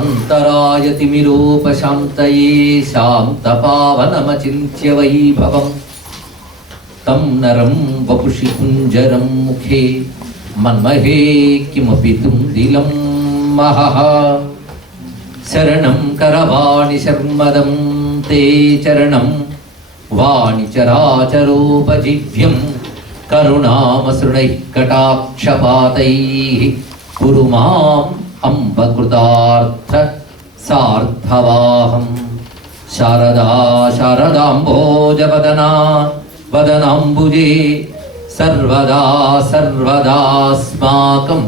अंतरायतिमिरोपशान्तये शान्तपावनमचिन्त्य वैभवं तं नरं वपुषि कुञ्जरं मुखे मन्महे किमपि तुन्दिलं महः शरणं करवाणि शर्मदं ते चरणं वाणिचराचरोपजीव्यं करुणामसृणैः कटाक्षपातैः कुरु माम् अम्बकृतार्थ सार्थवाहं शारदा शारदाम्भोजवदना वदनाम्बुजे सर्वदा सर्वदास्माकं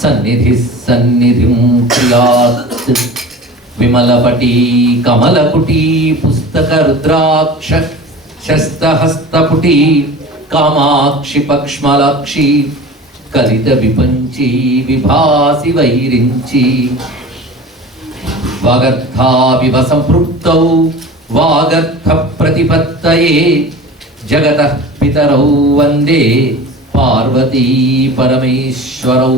सन्निधिः सन्निधिं क्रियात् विमलपटी कमलपुटी पुस्तकरुद्राक्ष शस्तहस्तपुटी कामाक्षि पक्ष्मलाक्षी कलित विपंची विभासी वैरिंची वागर्थाविव संपृक्तौ वागर्थ प्रतिपत्तये जगतः पितरौ वन्दे पार्वती परमेश्वरौ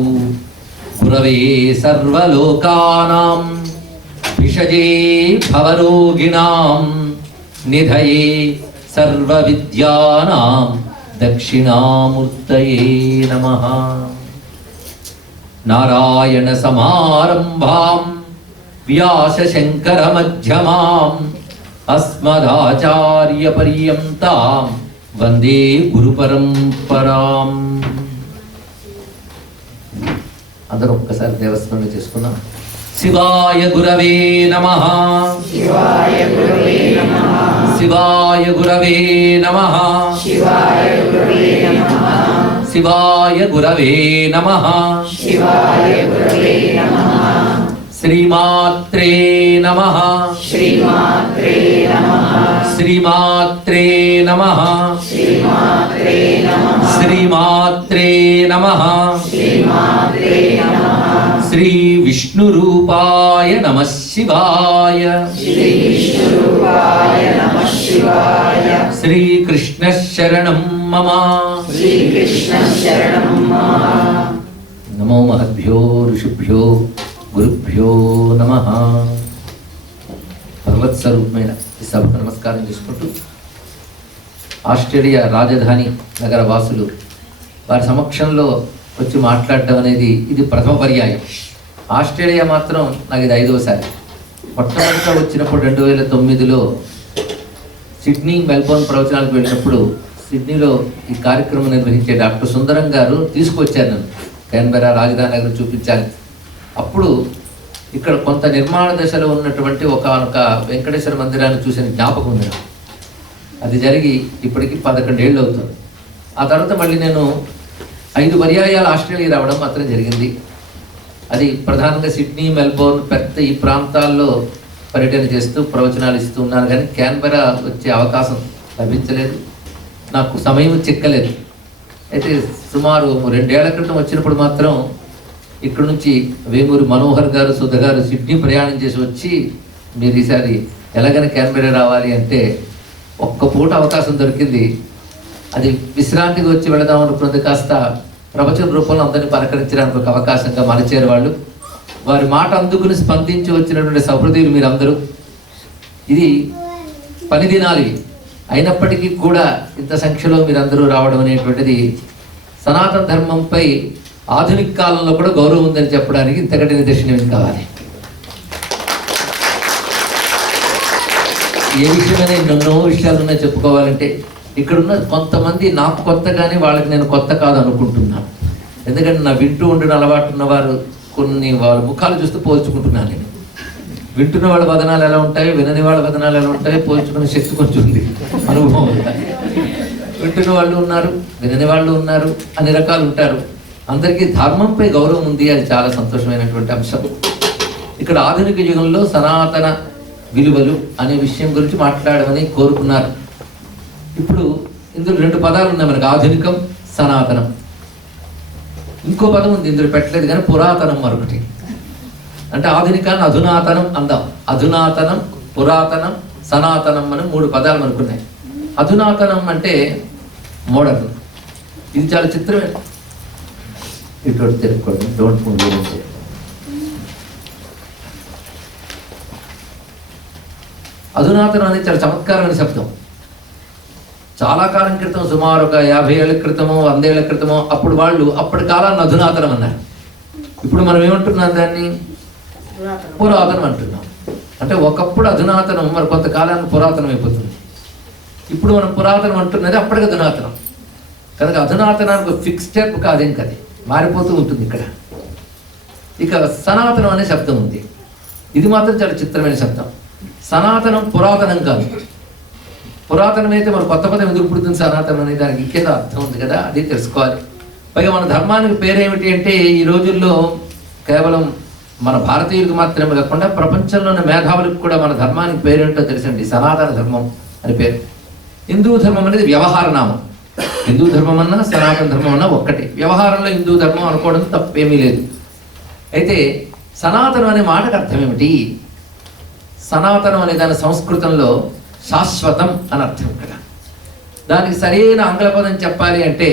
गुरवे सर्वलोकानां विषजे भवरोगिणां निधये सर्वविद्यानां दक्षिणामूर्तये नमः। नारायण समारंभां व्यासशंकर मध्यमाम् अस्मदाचार्य पर्यन्तां वंदे गुरुपरंपराम्। అందరూ ఒక్కసారి దేవస్మరణ చేసుకుందాం. శివాయ గురవే నమః. శివాయ గురవే నమః. శివాయ గురవే నమః. శివాయ గురవే నమః. శివాయ గురవే నమః. శివాయ గురవే నమః. శ్రీమాత్రే నమః. శ్రీమాత్రే నమః. శ్రీమాత్రే నమః. శ్రీమాత్రే నమః. శ్రీమాత్రే నమః. శ్రీమాత్రే నమః. శ్రీ విష్ణు రూపాయ నమః శివాయ. శ్రీ విష్ణు రూపాయ నమః శివాయ. శ్రీ కృష్ణ శరణం మమ. శ్రీ కృష్ణ శరణం మమ. నమో మహద్భ్యో ఋషిభ్యో గురుభ్యో నమః. భగవత్ స్వరూపమైన ఈ సభకు నమస్కారం చేసుకుంటూ ఆస్ట్రేలియా రాజధాని నగర వాసులు వారి సమక్షంలో వచ్చి మాట్లాడటం అనేది ఇది ప్రథమ పర్యాయం. ఆస్ట్రేలియా మాత్రం నాకు ఇది 5వసారి. మొట్టమొదట వచ్చినప్పుడు 2009లో సిడ్నీ మెల్బోర్న్ ప్రవచనాలకు వెళ్ళినప్పుడు సిడ్నీలో ఈ కార్యక్రమం నిర్వహించే డాక్టర్ సుందరం గారు తీసుకొచ్చారు నన్ను క్యాన్బెరా రాజధాని నగరం చూపించాలి. అప్పుడు ఇక్కడ కొంత నిర్మాణ దశలో ఉన్నటువంటి ఒక వెంకటేశ్వర మందిరాన్ని చూసిన జ్ఞాపకం ఉంది. అది జరిగి ఇప్పటికి 11 ఏళ్ళు అవుతుంది. ఆ తర్వాత మళ్ళీ నేను 5 పర్యాయాలు ఆస్ట్రేలియా రావడం మాత్రం జరిగింది. అది ప్రధానంగా సిడ్నీ మెల్బోర్న్ పెర్త్ ఈ ప్రాంతాల్లో పర్యటన చేస్తూ ప్రవచనాలు ఇస్తూ ఉన్నాను. కానీ క్యాన్బెరా వచ్చే అవకాశం లభించలేదు, నాకు సమయం చిక్కలేదు. అయితే సుమారు 2 ఏళ్ల క్రితం వచ్చినప్పుడు మాత్రం ఇక్కడ నుంచి వేమూరి మనోహర్ గారు సుధ గారు సిడ్నీ ప్రయాణం చేసి వచ్చి మీరు ఈసారి ఎలాగైనా క్యాన్బెరా రావాలి అంటే ఒక్క పూట అవకాశం దొరికింది. అది విశ్రాంతికి వచ్చి వెళదాం అనుకున్నది కాస్త ప్రవచన రూపంలో అందరినీ పలకరించడానికి ఒక అవకాశంగా మరచేరు వాళ్ళు. వారి మాట అందుకుని స్పందించి వచ్చినటువంటి సహృదయులు మీరందరూ. ఇది పని దినాలు అయినప్పటికీ కూడా ఇంత సంఖ్యలో మీరందరూ రావడం అనేటువంటిది సనాతన ధర్మంపై ఆధునిక కాలంలో కూడా గౌరవం ఉందని చెప్పడానికి ఇంతకంటే నిదర్శనం కావాలి. ఏ విషయమైనా ఎన్నో విషయాలు ఉన్నాయి చెప్పుకోవాలంటే. ఇక్కడున్న కొంతమంది నాకు కొత్త, కానీ వాళ్ళకి నేను కొత్త కాదు అనుకుంటున్నాను. ఎందుకంటే నా వింటూ ఉండిన అలవాటు ఉన్నవారు కొన్ని వాళ్ళ ముఖాలు చూస్తూ పోల్చుకుంటున్నాను. నేను వింటున్న వాళ్ళ వదనాలు ఎలా ఉంటాయి, వినని వాళ్ళ వదనాలు ఎలా ఉంటాయి పోల్చుకునే శక్తి కొంచెం ఉంది, అనుభవం ఉంది. వింటున్న వాళ్ళు ఉన్నారు, వినని వాళ్ళు ఉన్నారు, అన్ని రకాలు ఉంటారు. అందరికీ ధర్మంపై గౌరవం ఉంది, అది చాలా సంతోషమైనటువంటి అంశం. ఇక్కడ ఆధునిక యుగంలో సనాతన విలువలు అనే విషయం గురించి మాట్లాడమని కోరుకున్నారు. ఇప్పుడు ఇందులో 2 పదాలు ఉన్నాయి మనకు, ఆధునికం, సనాతనం. ఇంకో పదం ఉంది ఇందులో పెట్టలేదు కానీ పురాతనం మరొకటి. అంటే ఆధునికాన్ని అధునాతనం అందాం. అధునాతనం, పురాతనం, సనాతనం అని 3 పదాలు మనకున్నాయి. అధునాతనం అంటే మోడర్న్. ఇది చాలా చిత్రమే. ఇటు తిరుక్కోండి, డోంట్ మూవ్. అధునాతనం అనేది చాలా చమత్కారమైన శబ్దం. చాలా కాలం క్రితం, సుమారు ఒక 50 ఏళ్ల క్రితమో 100 ఏళ్ల క్రితమో అప్పుడు వాళ్ళు అప్పటి కాలాన్ని అధునాతనం అన్నారు. ఇప్పుడు మనం ఏమంటున్నాం, దాన్ని పురాతనం అంటున్నాం. అంటే ఒకప్పుడు అధునాతనం మరి కొంతకాలానికి పురాతనం అయిపోతుంది. ఇప్పుడు మనం పురాతనం అంటున్నది అప్పటికి అధునాతనం కనుక అధునాతనానికి ఫిక్స్ స్టెప్ కాదేం కది, మారిపోతూ ఉంటుంది. ఇక్కడ ఇక సనాతనం అనే శబ్దం ఉంది. ఇది మాత్రం చాలా చిత్రమైన శబ్దం. సనాతనం పురాతనం కాదు. పురాతనం అయితే మన కొత్త పదం ఎందుకు పుడుతుంది సనాతనం అనే దానికి ఇంకేదో అర్థం ఉంది కదా, అది తెలుసుకోవాలి. పైగా మన ధర్మానికి పేరేమిటి అంటే ఈ రోజుల్లో కేవలం మన భారతీయులకు మాత్రమే కాకుండా ప్రపంచంలో ఉన్న మేధావులకు కూడా మన ధర్మానికి పేరేంటో తెలుసండి, సనాతన ధర్మం అని పేరు. హిందూ ధర్మం అనేది వ్యవహార నామం. హిందూ ధర్మం అన్నా సనాతన ధర్మం అన్నా ఒక్కటే. వ్యవహారంలో హిందూ ధర్మం అనుకోవడం తప్పేమీ లేదు. అయితే సనాతనం అనే మాటకు అర్థం ఏమిటి? సనాతనం అనే దాని సంస్కృతంలో శాశ్వతం అని అర్థం. ఇక్కడ దానికి సరైన ఆంగ్ల పదం చెప్పాలి అంటే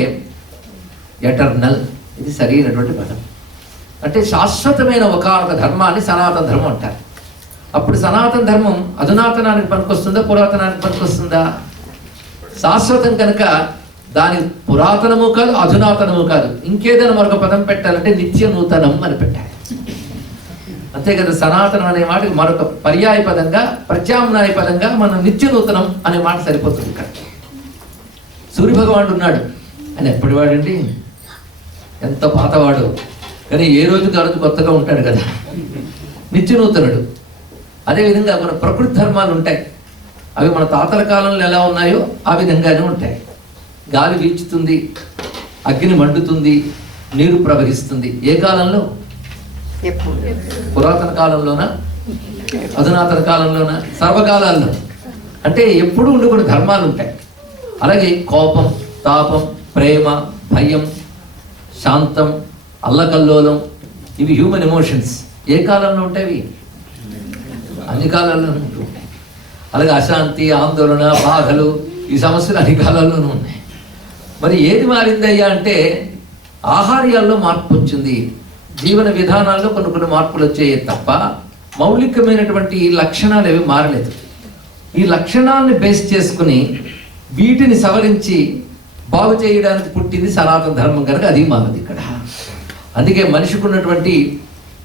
ఎటర్నల్. ఇది సరైనటువంటి పదం. అంటే శాశ్వతమైన ఒకనొక ధర్మాన్ని సనాతన ధర్మం అంటారు. అప్పుడు సనాతన ధర్మం అధునాతనానికి పనికొస్తుందా పురాతనానికి పనికొస్తుందా? శాశ్వతం కనుక దాని పురాతనము కాదు అధునాతనము కాదు. ఇంకేదైనా మరొక పదం పెట్టాలంటే నిత్య నూతనం అని పెట్టాలి. అంతే కదా. సనాతనం అనే మాటకి మరొక పర్యాయ పదంగా ప్రత్యామ్నాయ పదంగా మనం నిత్య నూతనం అనే మాట సరిపోతుంది. ఇక్కడ సూర్యభగవానుడు ఉన్నాడు. ఆయన ఎప్పటివాడండి, ఎంత పాతవాడు, కానీ ఏ రోజుకి ఆ రోజు కొత్తగా ఉంటాడు కదా, నిత్య నూతనుడు. అదేవిధంగా మన ప్రకృతి ధర్మాలు ఉంటాయి. అవి మన తాతల కాలంలో ఎలా ఉన్నాయో ఆ విధంగానే ఉంటాయి. గాలి వీచుతుంది, అగ్ని మండుతుంది, నీరు ప్రవహిస్తుంది. ఏ కాలంలో? పురాతన కాలంలోనా అధునాతన కాలంలోనా? సర్వకాలాల్లో. అంటే ఎప్పుడు ఉండే ధర్మాలు ఉంటాయి. అలాగే కోపం, తాపం, ప్రేమ, భయం, శాంతం, అల్లకల్లోలం, ఇవి హ్యూమన్ ఎమోషన్స్. ఏ కాలంలో ఉంటాయి? అన్ని కాలాల్లో ఉంటాయి. అలాగే అశాంతి, ఆందోళన, బాధలు, ఈ సమస్యలు అన్ని కాలాల్లోనూ ఉన్నాయి. మరి ఏది మారిందయ్యా అంటే ఆహార్యాల్లో మార్పు వచ్చింది, జీవన విధానాల్లో కొన్ని మార్పులు వచ్చాయి తప్ప మౌలికమైనటువంటి లక్షణాలు ఏవి మారలేదు. ఈ లక్షణాలను బేస్ చేసుకుని వీటిని సవరించి బాగు చేయడానికి పుట్టింది సనాతన ధర్మం కనుక అది మానది ఇక్కడ. అందుకే మనిషికి ఉన్నటువంటి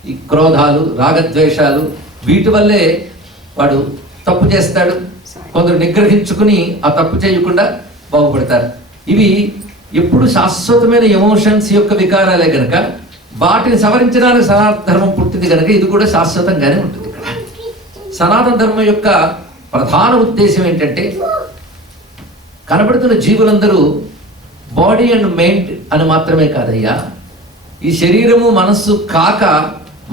ఈ క్రోధాలు, రాగద్వేషాలు, వీటి వల్లే వాడు తప్పు చేస్తాడు. కొందరు నిగ్రహించుకుని ఆ తప్పు చేయకుండా బాగుపడతారు. ఇవి ఎప్పుడు శాశ్వతమైన ఎమోషన్స్ యొక్క వికారాలే కనుక వాటిని సవరించడానికి సనాతన ధర్మం పుట్టింది కనుక ఇది కూడా శాశ్వతంగానే ఉంటుంది. ఇక్కడ సనాతన ధర్మం యొక్క ప్రధాన ఉద్దేశం ఏంటంటే కనబడుతున్న జీవులందరూ బాడీ అండ్ మైండ్ అని మాత్రమే కాదయ్యా, ఈ శరీరము మనస్సు కాక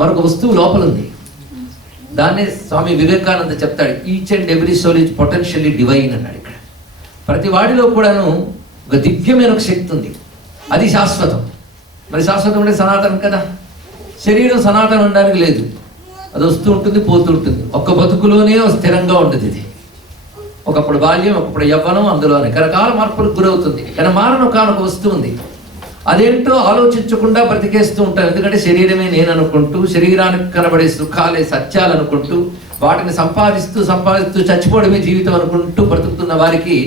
మరొక వస్తువు లోపల ఉంది. దాన్నే స్వామి వివేకానంద చెప్తాడు, each and every soul is potentially divine అన్నాడు. ఇక్కడ ప్రతి వాడిలో కూడాను ఒక దివ్యమైన ఒక శక్తి ఉంది, అది శాశ్వతం. మరి శాశ్వతం అంటే సనాతనం కదా. శరీరం సనాతనం ఉండడానికి లేదు, అది వస్తూ ఉంటుంది పోతూ ఉంటుంది. ఒక్క బతుకులోనే స్థిరంగా ఉంటుంది. ఇది ఒకప్పుడు బాల్యం, ఒకప్పుడు యవ్వనం, అందులో రకరకాల మార్పులకు గురవుతుంది. కానీ మారను కానొక వస్తువు ఉంది, అదేంటో ఆలోచించకుండా బ్రతికేస్తూ ఉంటాం. ఎందుకంటే శరీరమే నేను అనుకుంటూ, శరీరానికి కనబడే సుఖాలే సత్యాలు అనుకుంటూ, వాటిని సంపాదిస్తూ చచ్చిపోవడమే జీవితం అనుకుంటూ బ్రతుకుతున్న వారికి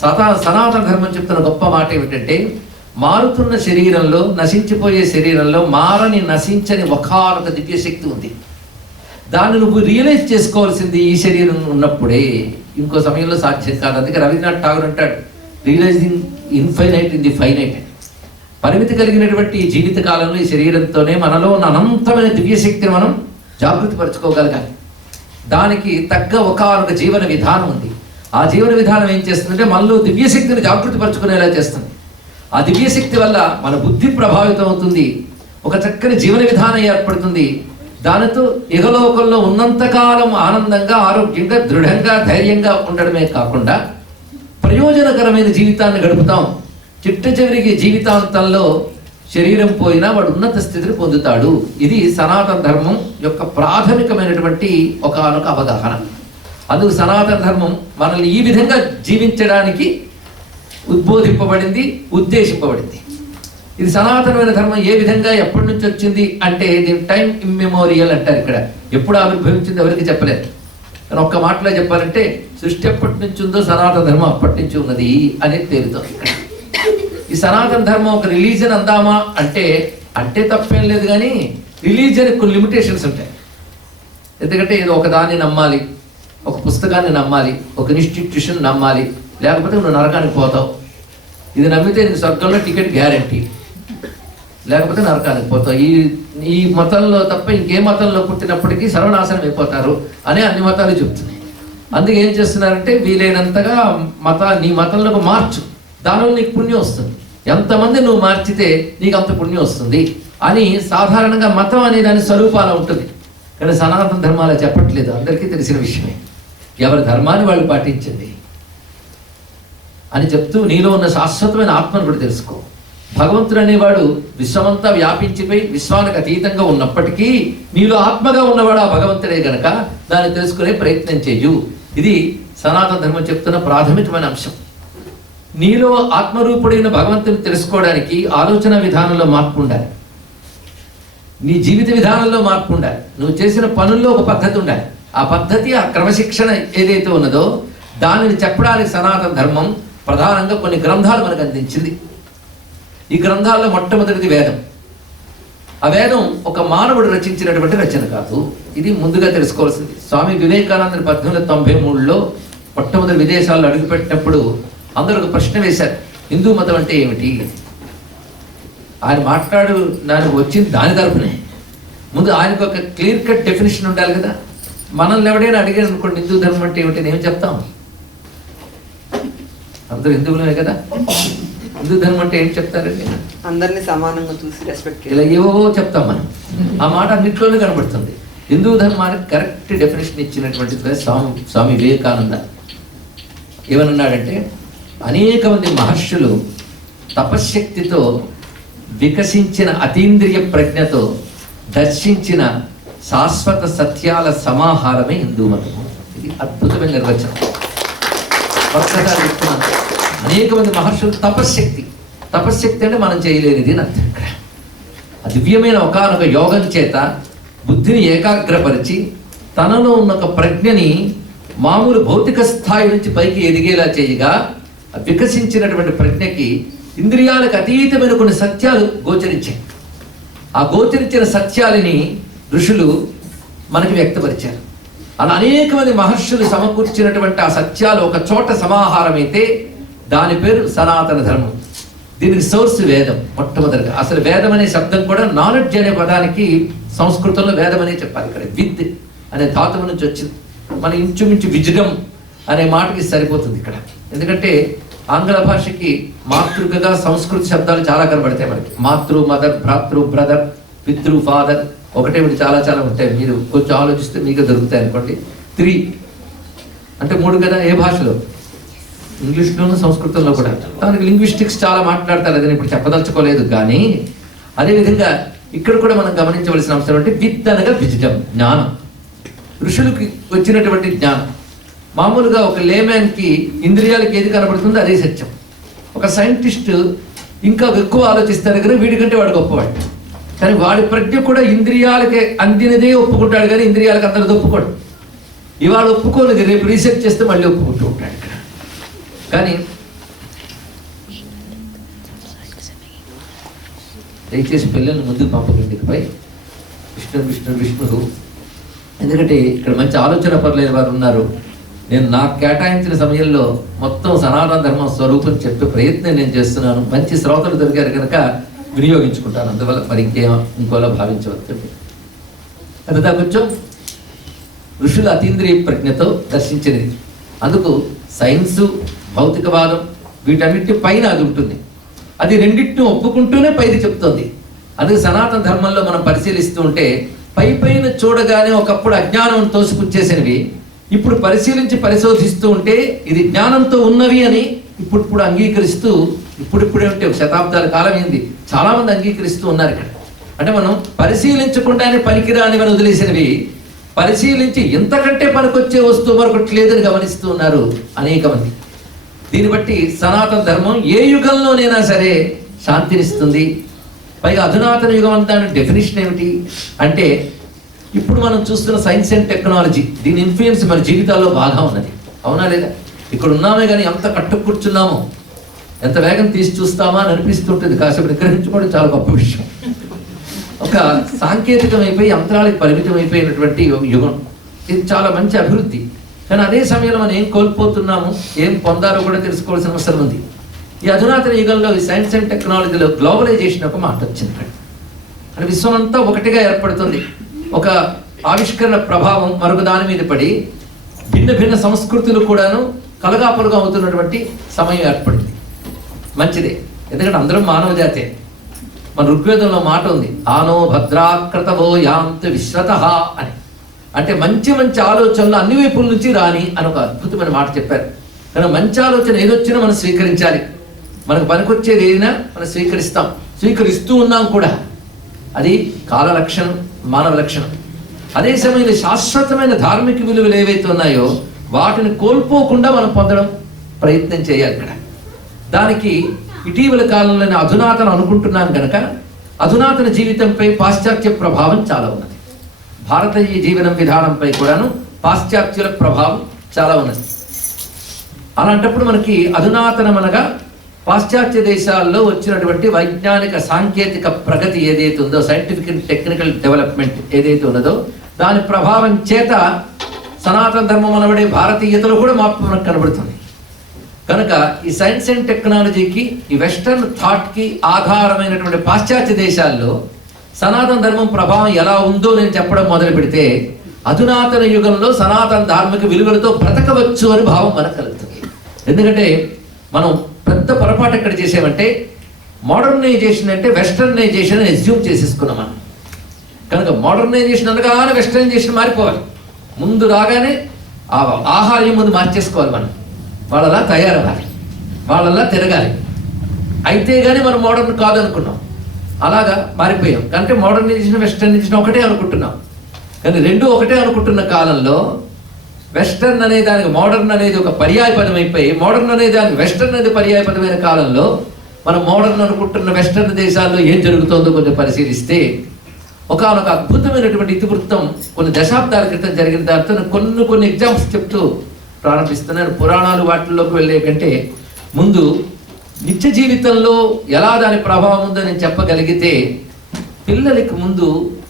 సనాతన ధర్మం చెప్తున్న గొప్ప మాట ఏమిటంటే మారుతున్న శరీరంలో, నశించిపోయే శరీరంలో మారని నశించని ఒకనొక దివ్య శక్తి ఉంది. దాన్ని నువ్వు రియలైజ్ చేసుకోవాల్సింది ఈ శరీరం ఉన్నప్పుడే, ఇంకో సమయంలో సాధ్యం కాదు. అందుకే రవీంద్రనాథ్ ఠాగూర్ అంటాడు, realising infinite in the finite. పరిమితి కలిగినటువంటి ఈ జీవిత కాలంలో ఈ శరీరంతోనే మనలో ఉన్న అనంతమైన దివ్యశక్తిని మనం జాగృతి పరచుకోగలగాలి. దానికి తగ్గ ఒకనొక జీవన విధానం ఉంది. ఆ జీవన విధానం ఏం చేస్తుందంటే మనలో దివ్యశక్తిని జాగృతి పరచుకునేలా చేస్తుంది. ఆ దివ్యశక్తి వల్ల మన బుద్ధి ప్రభావితం అవుతుంది, ఒక చక్కని జీవన విధానం ఏర్పడుతుంది. దానితో ఇహలోకంలో ఉన్నంతకాలం ఆనందంగా, ఆరోగ్యంగా, దృఢంగా, ధైర్యంగా ఉండడమే కాకుండా ప్రయోజనకరమైన జీవితాన్ని గడుపుతాం. చిట్ట చివరికి జీవితాంతంలో శరీరం పోయినా వాడు ఉన్నత స్థితిని పొందుతాడు. ఇది సనాతన ధర్మం యొక్క ప్రాథమికమైనటువంటి ఒకనొక అవగాహన. అందుకు సనాతన ధర్మం మనల్ని ఈ విధంగా జీవించడానికి ఉద్బోధింపబడింది, ఉద్దేశింపబడింది. ఇది సనాతనమైన ధర్మం ఏ విధంగా ఎప్పటి నుంచి వచ్చింది అంటే ఇది టైం ఇమ్మెమోరియల్ అంటారు. ఇక్కడ ఎప్పుడు ఆవిర్భవించింది ఎవరికి చెప్పలేదు. కానీ ఒక్క మాటలో చెప్పాలంటే సృష్టి ఎప్పటి నుంచి ఉందో సనాతన ధర్మం అప్పటి నుంచి ఉన్నది అనేది తేలుతుంది ఇక్కడ. ఈ సనాతన ధర్మం ఒక రిలీజన్ అందామా అంటే తప్పేం లేదు, కానీ రిలీజన్ కొన్ని లిమిటేషన్స్ ఉంటాయి. ఎందుకంటే ఏదో ఒక దాన్ని నమ్మాలి, ఒక పుస్తకాన్ని నమ్మాలి, ఒక ఇన్స్టిట్యూషన్ నమ్మాలి, లేకపోతే నువ్వు నరకానికి పోతావు. ఇది నమ్మితే నీకు స్వర్గంలో టికెట్ గ్యారంటీ, లేకపోతే నరకానికి పోతావు. ఈ మతంలో తప్ప ఇంకే మతంలో పుట్టినప్పటికీ సర్వనాశనం అయిపోతారు అని అన్ని మతాలు చెప్తున్నాయి. అందుకే ఏం చేస్తున్నారంటే వీలైనంతగా నీ మతంలోకి మార్చు, దానివల్ల నీకు పుణ్యం వస్తుంది. ఎంతమంది నువ్వు మార్చితే నీకు అంత పుణ్యం వస్తుంది అని సాధారణంగా మతం అనే దాని స్వరూపాల ఉంటుంది. కానీ సనాతన ధర్మాలు చెప్పట్లేదు, అందరికీ తెలిసిన విషయమే. ఎవరి ధర్మాన్ని వాళ్ళు పాటించండి అని చెప్తూ నీలో ఉన్న శాశ్వతమైన ఆత్మను కూడా తెలుసుకో. భగవంతుడు అనేవాడు విశ్వమంతా వ్యాపించిపోయి విశ్వానికి అతీతంగా ఉన్నప్పటికీ నీలో ఆత్మగా ఉన్నవాడు ఆ భగవంతుడే గనక దాన్ని తెలుసుకునే ప్రయత్నం చేయు. ఇది సనాతన ధర్మం చెప్తున్న ప్రాథమికమైన అంశం. నీలో ఆత్మరూపుడైన భగవంతుని తెలుసుకోవడానికి ఆలోచన విధానంలో మార్పు ఉండాలి, నీ జీవిత విధానంలో మార్పు ఉండాలి, నువ్వు చేసిన పనుల్లో ఒక పద్ధతి ఉండాలి. ఆ పద్ధతి, ఆ క్రమశిక్షణ ఏదైతే ఉన్నదో దానిని చెప్పడానికి సనాతన ధర్మం ప్రధానంగా కొన్ని గ్రంథాలు మనకు అందించింది. ఈ గ్రంథాల్లో మొట్టమొదటిది వేదం. ఆ వేదం ఒక మానవుడు రచించినటువంటి రచన కాదు, ఇది ముందుగా తెలుసుకోవాల్సింది. స్వామి వివేకానంద 1893లో మొట్టమొదటి విదేశాల్లో అడుగుపెట్టినప్పుడు అందరూ ఒక ప్రశ్న వేశారు, హిందూ మతం అంటే ఏమిటి? ఆయన మాట్లాడు దానికి వచ్చింది దాని తరపునే. ముందు ఆయనకు ఒక క్లియర్ కట్ డెఫినేషన్ ఉండాలి కదా. మనల్ని ఎవడైనా అడిగారు అనుకోండి హిందూ ధర్మం అంటే ఏమిటి అని ఏం చెప్తాం? అందరూ హిందువులమే కదా. హిందూ ధర్మం అంటే ఏం చెప్తారండి? అందరినీ సమానంగా చూసి రెస్పెక్ట్, ఇలా ఏవో చెప్తాం మనం. ఆ మాట అన్నింటిలోనే కనబడుతుంది. హిందూ ధర్మానికి కరెక్ట్ డెఫినేషన్ ఇచ్చినటువంటి స్వామి వివేకానంద ఏమన్నాడంటే, అనేక మంది మహర్షులు తపశ్శక్తితో వికసించిన అతీంద్రియ ప్రజ్ఞతో దర్శించిన శాశ్వత సత్యాల సమాహారమే హిందూ మతము. ఇది అద్భుతమైన నిర్వచనం. ఒక్కసారి చెప్తున్నాను, అనేక మంది మహర్షులు తపశ్శక్తి అంటే మనం చేయలేనిది అని అర్థం. ఇక్కడ దివ్యమైన ఒకానొక యోగం చేత బుద్ధిని ఏకాగ్రపరిచి తనలో ఉన్న ఒక ప్రజ్ఞని మామూలు భౌతిక స్థాయి నుంచి పైకి ఎదిగేలా చేయగా వికసించినటువంటి ప్రజ్ఞకి ఇంద్రియాలకు అతీతమైన కొన్ని సత్యాలు గోచరించాయి. ఆ గోచరించిన సత్యాలని ఋషులు మనకి వ్యక్తపరిచారు. అలా అనేక మంది మహర్షులు సమకూర్చినటువంటి ఆ సత్యాలు ఒక చోట సమాహారమైతే దాని పేరు సనాతన ధర్మం. దీనికి సోర్స్ వేదం. మొట్టమొదటిగా అసలు వేదం అనే శబ్దం కూడా నాలెడ్జ్ అనే పదానికి సంస్కృతంలో వేదం అనే చెప్పాలి. ఇక్కడ విద్ అనే ధాతువు నుంచి వచ్చింది. మన ఇంచుమించు విజ్డమ్ అనే మాటకి సరిపోతుంది ఇక్కడ. ఎందుకంటే ఆంగ్ల భాషకి మాతృకగా సంస్కృత శబ్దాలు చాలా కనబడతాయి మనకి. మాతృ, మదర్, భ్రాతృ, బ్రదర్, పితృ, ఫాదర్, ఒకటే చాలా చాలా ఉంటాయి. మీరు కొంచెం ఆలోచిస్తే మీకు దొరుకుతాయి అనుకోండి. 3 అంటే 3 కదా ఏ భాషలో? ఇంగ్లీష్లోను సంస్కృతంలో కూడా. దానికి లింగ్విస్టిక్స్ చాలా మాట్లాడతారు, అదని ఇప్పుడు చెప్పదలుచుకోలేదు. కానీ అదేవిధంగా ఇక్కడ కూడా మనం గమనించవలసిన అంశం అంటే విత్ అనగా విజ్డమ్, జ్ఞానం. ఋషులకి వచ్చినటువంటి జ్ఞానం. మామూలుగా ఒక లేమ్యాన్కి ఇంద్రియాలకి ఏది కనబడుతుందో అదే సత్యం. ఒక సైంటిస్ట్ ఇంకా ఎక్కువ ఆలోచిస్తాడు కదా, వీడికంటే వాడు గొప్పవాడు. కానీ వాడి ప్రజ్ఞ కూడా ఇంద్రియాలకి అందినదే ఒప్పుకుంటాడు, కానీ ఇంద్రియాలకు అందరిది ఒప్పుకోడు. ఇవాళ ఒప్పుకోలేదు, రేపు రీసెర్చ్ చేస్తే మళ్ళీ ఒప్పుకుంటూ ఉంటాడు ఇక్కడ. కానీ దయచేసి పిల్లల్ని ముందుకు పంపకండి పై విష్ణు. ఎందుకంటే ఇక్కడ మంచి ఆలోచన పర్లేని వారు ఉన్నారు. నేను నాకు కేటాయించిన సమయంలో మొత్తం సనాతన ధర్మం స్వరూపం చెప్పే ప్రయత్నం నేను చేస్తున్నాను. మంచి శ్రోతలు దొరికారు కనుక వినియోగించుకుంటాను. అందువల్ల మరి ఇంకోలా భావించవచ్చు. కదా కొంచెం ఋషుల అతీంద్రియ ప్రజ్ఞతో దర్శించినది. అందుకు సైన్సు, భౌతికవాదం వీటన్నిటి పైన అది ఉంటుంది. అది రెండింటిని ఒప్పుకుంటూనే పైది చెప్తుంది. అందుకే సనాతన ధర్మంలో మనం పరిశీలిస్తూ ఉంటే పైన చూడగానే ఒకప్పుడు అజ్ఞానం తోసిపుచ్చేసినవి ఇప్పుడు పరిశోధిస్తూ ఉంటే ఇది జ్ఞానంతో ఉన్నవి అని ఇప్పుడు అంగీకరిస్తూ ఇప్పుడిప్పుడే ఉంటే ఒక శతాబ్దాల కాలం ఏంది చాలా మంది అంగీకరిస్తూ ఉన్నారు ఇక్కడ. అంటే మనం పరిశీలించకుండానే పనికిరానివని వదిలేసినవి పరిశీలించి ఇంతకంటే పనికొచ్చే వస్తువు మరొకటి లేదని gamanisస్తూ ఉన్నారు అనేక మంది. దీన్ని బట్టి సనాతన ధర్మం ఏ యుగంలోనైనా సరే శాంతినిస్తుంది. పైగా అధునాతన యుగం అంతా డెఫినేషన్ ఏమిటి అంటే ఇప్పుడు మనం చూస్తున్న సైన్స్ అండ్ టెక్నాలజీ దీని ఇన్ఫ్లుయెన్స్ మన జీవితాల్లో బాగా ఉన్నది, అవునా లేదా? ఇక్కడ ఉన్నామే కానీ ఎంత కట్టు కూర్చున్నామో, ఎంత వేగం తీసి చూస్తామా అని అనిపిస్తుంటుంది. కాసేపు నిగ్రహించుకోవడం చాలా గొప్ప విషయం. ఒక సాంకేతికమైపోయి యంత్రాలకు పరిమితం అయిపోయినటువంటి యుగం. ఇది చాలా మంచి అభివృద్ధి. కానీ అదే సమయంలో మనం ఏం కోల్పోతున్నాము, ఏం పొందాలో కూడా తెలుసుకోవాల్సిన అవసరం ఉంది. ఈ అధునాతన యుగంలో ఈ సైన్స్ అండ్ టెక్నాలజీలో గ్లోబలైజేషన్ ఒక మాట వచ్చింది. అంటే విశ్వం అంతా ఒకటిగా ఏర్పడుతుంది. ఒక ఆవిష్కరణ ప్రభావం మరొక దాని మీద పడి భిన్న భిన్న సంస్కృతులు కూడాను కలగాపులుగా అవుతున్నటువంటి సమయం ఏర్పడింది. మంచిదే, ఎందుకంటే అందరం మానవ జాతే. మన ఋగ్వేదంలో మాట ఉంది, ఆనో భద్రాకృతవో యాంతు విశ్వతః అని. అంటే మంచి మంచి ఆలోచనలు అన్ని వైపుల నుంచి రాని అని ఒక అద్భుతమైన మాట చెప్పారు. కానీ మంచి ఆలోచన ఏదొచ్చినా మనం స్వీకరించాలి. మనకు పనికొచ్చేది ఏదైనా మనం స్వీకరిస్తాం, స్వీకరిస్తూ ఉన్నాం కూడా. అది కాల లక్షణం, మానవ లక్షణం. అదే సమయంలో శాశ్వతమైన ధార్మిక విలువలు ఏవైతే ఉన్నాయో వాటిని కోల్పోకుండా మనం పొందడం ప్రయత్నం చేయాలి ఇక్కడ. దానికి ఇటీవల కాలంలో అధునాతన అనుకుంటున్నాను కనుక అధునాతన జీవితంపై పాశ్చాత్య ప్రభావం చాలా ఉన్నది. భారతీయ జీవన విధానంపై కూడాను పాశ్చాత్యుల ప్రభావం చాలా ఉన్నది. అలాంటప్పుడు మనకి అధునాతనం అనగా పాశ్చాత్య దేశాల్లో వచ్చినటువంటి వైజ్ఞానిక సాంకేతిక ప్రగతి ఏదైతే ఉందో, సైంటిఫిక్ అండ్ టెక్నికల్ డెవలప్మెంట్ ఏదైతే ఉన్నదో దాని ప్రభావం చేత సనాతన ధర్మం అనబడే భారతీయతలో కూడా మార్పు మనకు కనబడుతుంది. కనుక ఈ సైన్స్ అండ్ టెక్నాలజీకి, ఈ వెస్టర్న్ థాట్కి ఆధారమైనటువంటి పాశ్చాత్య దేశాల్లో సనాతన ధర్మం ప్రభావం ఎలా ఉందో నేను చెప్పడం మొదలు పెడితే అధునాతన యుగంలో సనాతన ధార్మిక విలువలతో బ్రతకవచ్చు అని భావం మనకు కలుగుతుంది. ఎందుకంటే మనం పెద్ద పొరపాటు ఎక్కడ చేసామంటే మోడర్నైజేషన్ అంటే వెస్టర్నైజేషన్ అని ఎస్యూమ్ చేసేసుకున్నాం మనం. కనుక మోడర్నైజేషన్ అనగానే వెస్టర్నైజేషన్ మారిపోవాలి. ముందు రాగానే ఆ ఆహార్యం ముందు మార్చేసుకోవాలి. మనం వాళ్ళలా తయారవ్వాలి, వాళ్ళలా తిరగాలి. అయితే కానీ మనం మోడర్న్ కాదనుకున్నాం, అలాగా మారిపోయాం. అంటే మోడర్నైజేషన్ వెస్టర్నైజేషన్ ఒకటే అనుకుంటున్నాం. కానీ రెండు ఒకటే అనుకుంటున్న కాలంలో వెస్టర్న్ అనే దానికి మోడర్న్ అనేది ఒక పర్యాయ పదం అయిపోయి, మోడర్న్ అనే దానికి వెస్టర్న్ అనేది పర్యాయ పదమైన కాలంలో మనం మోడర్న్ అనుకుంటున్న వెస్టర్న్ దేశాల్లో ఏం జరుగుతుందో కొంచెం పరిశీలిస్తే ఒకనొక అద్భుతమైనటువంటి ఇతివృత్తం కొన్ని దశాబ్దాల క్రితం జరిగిన దాంతో కొన్ని ఎగ్జాంపుల్స్ చెప్తూ ప్రారంభిస్తున్నాను. పురాణాలు వాటిల్లోకి వెళ్ళే కంటే ముందు నిత్య జీవితంలో ఎలా దాని ప్రభావం ఉందో నేను చెప్పగలిగితే పిల్లలకి ముందు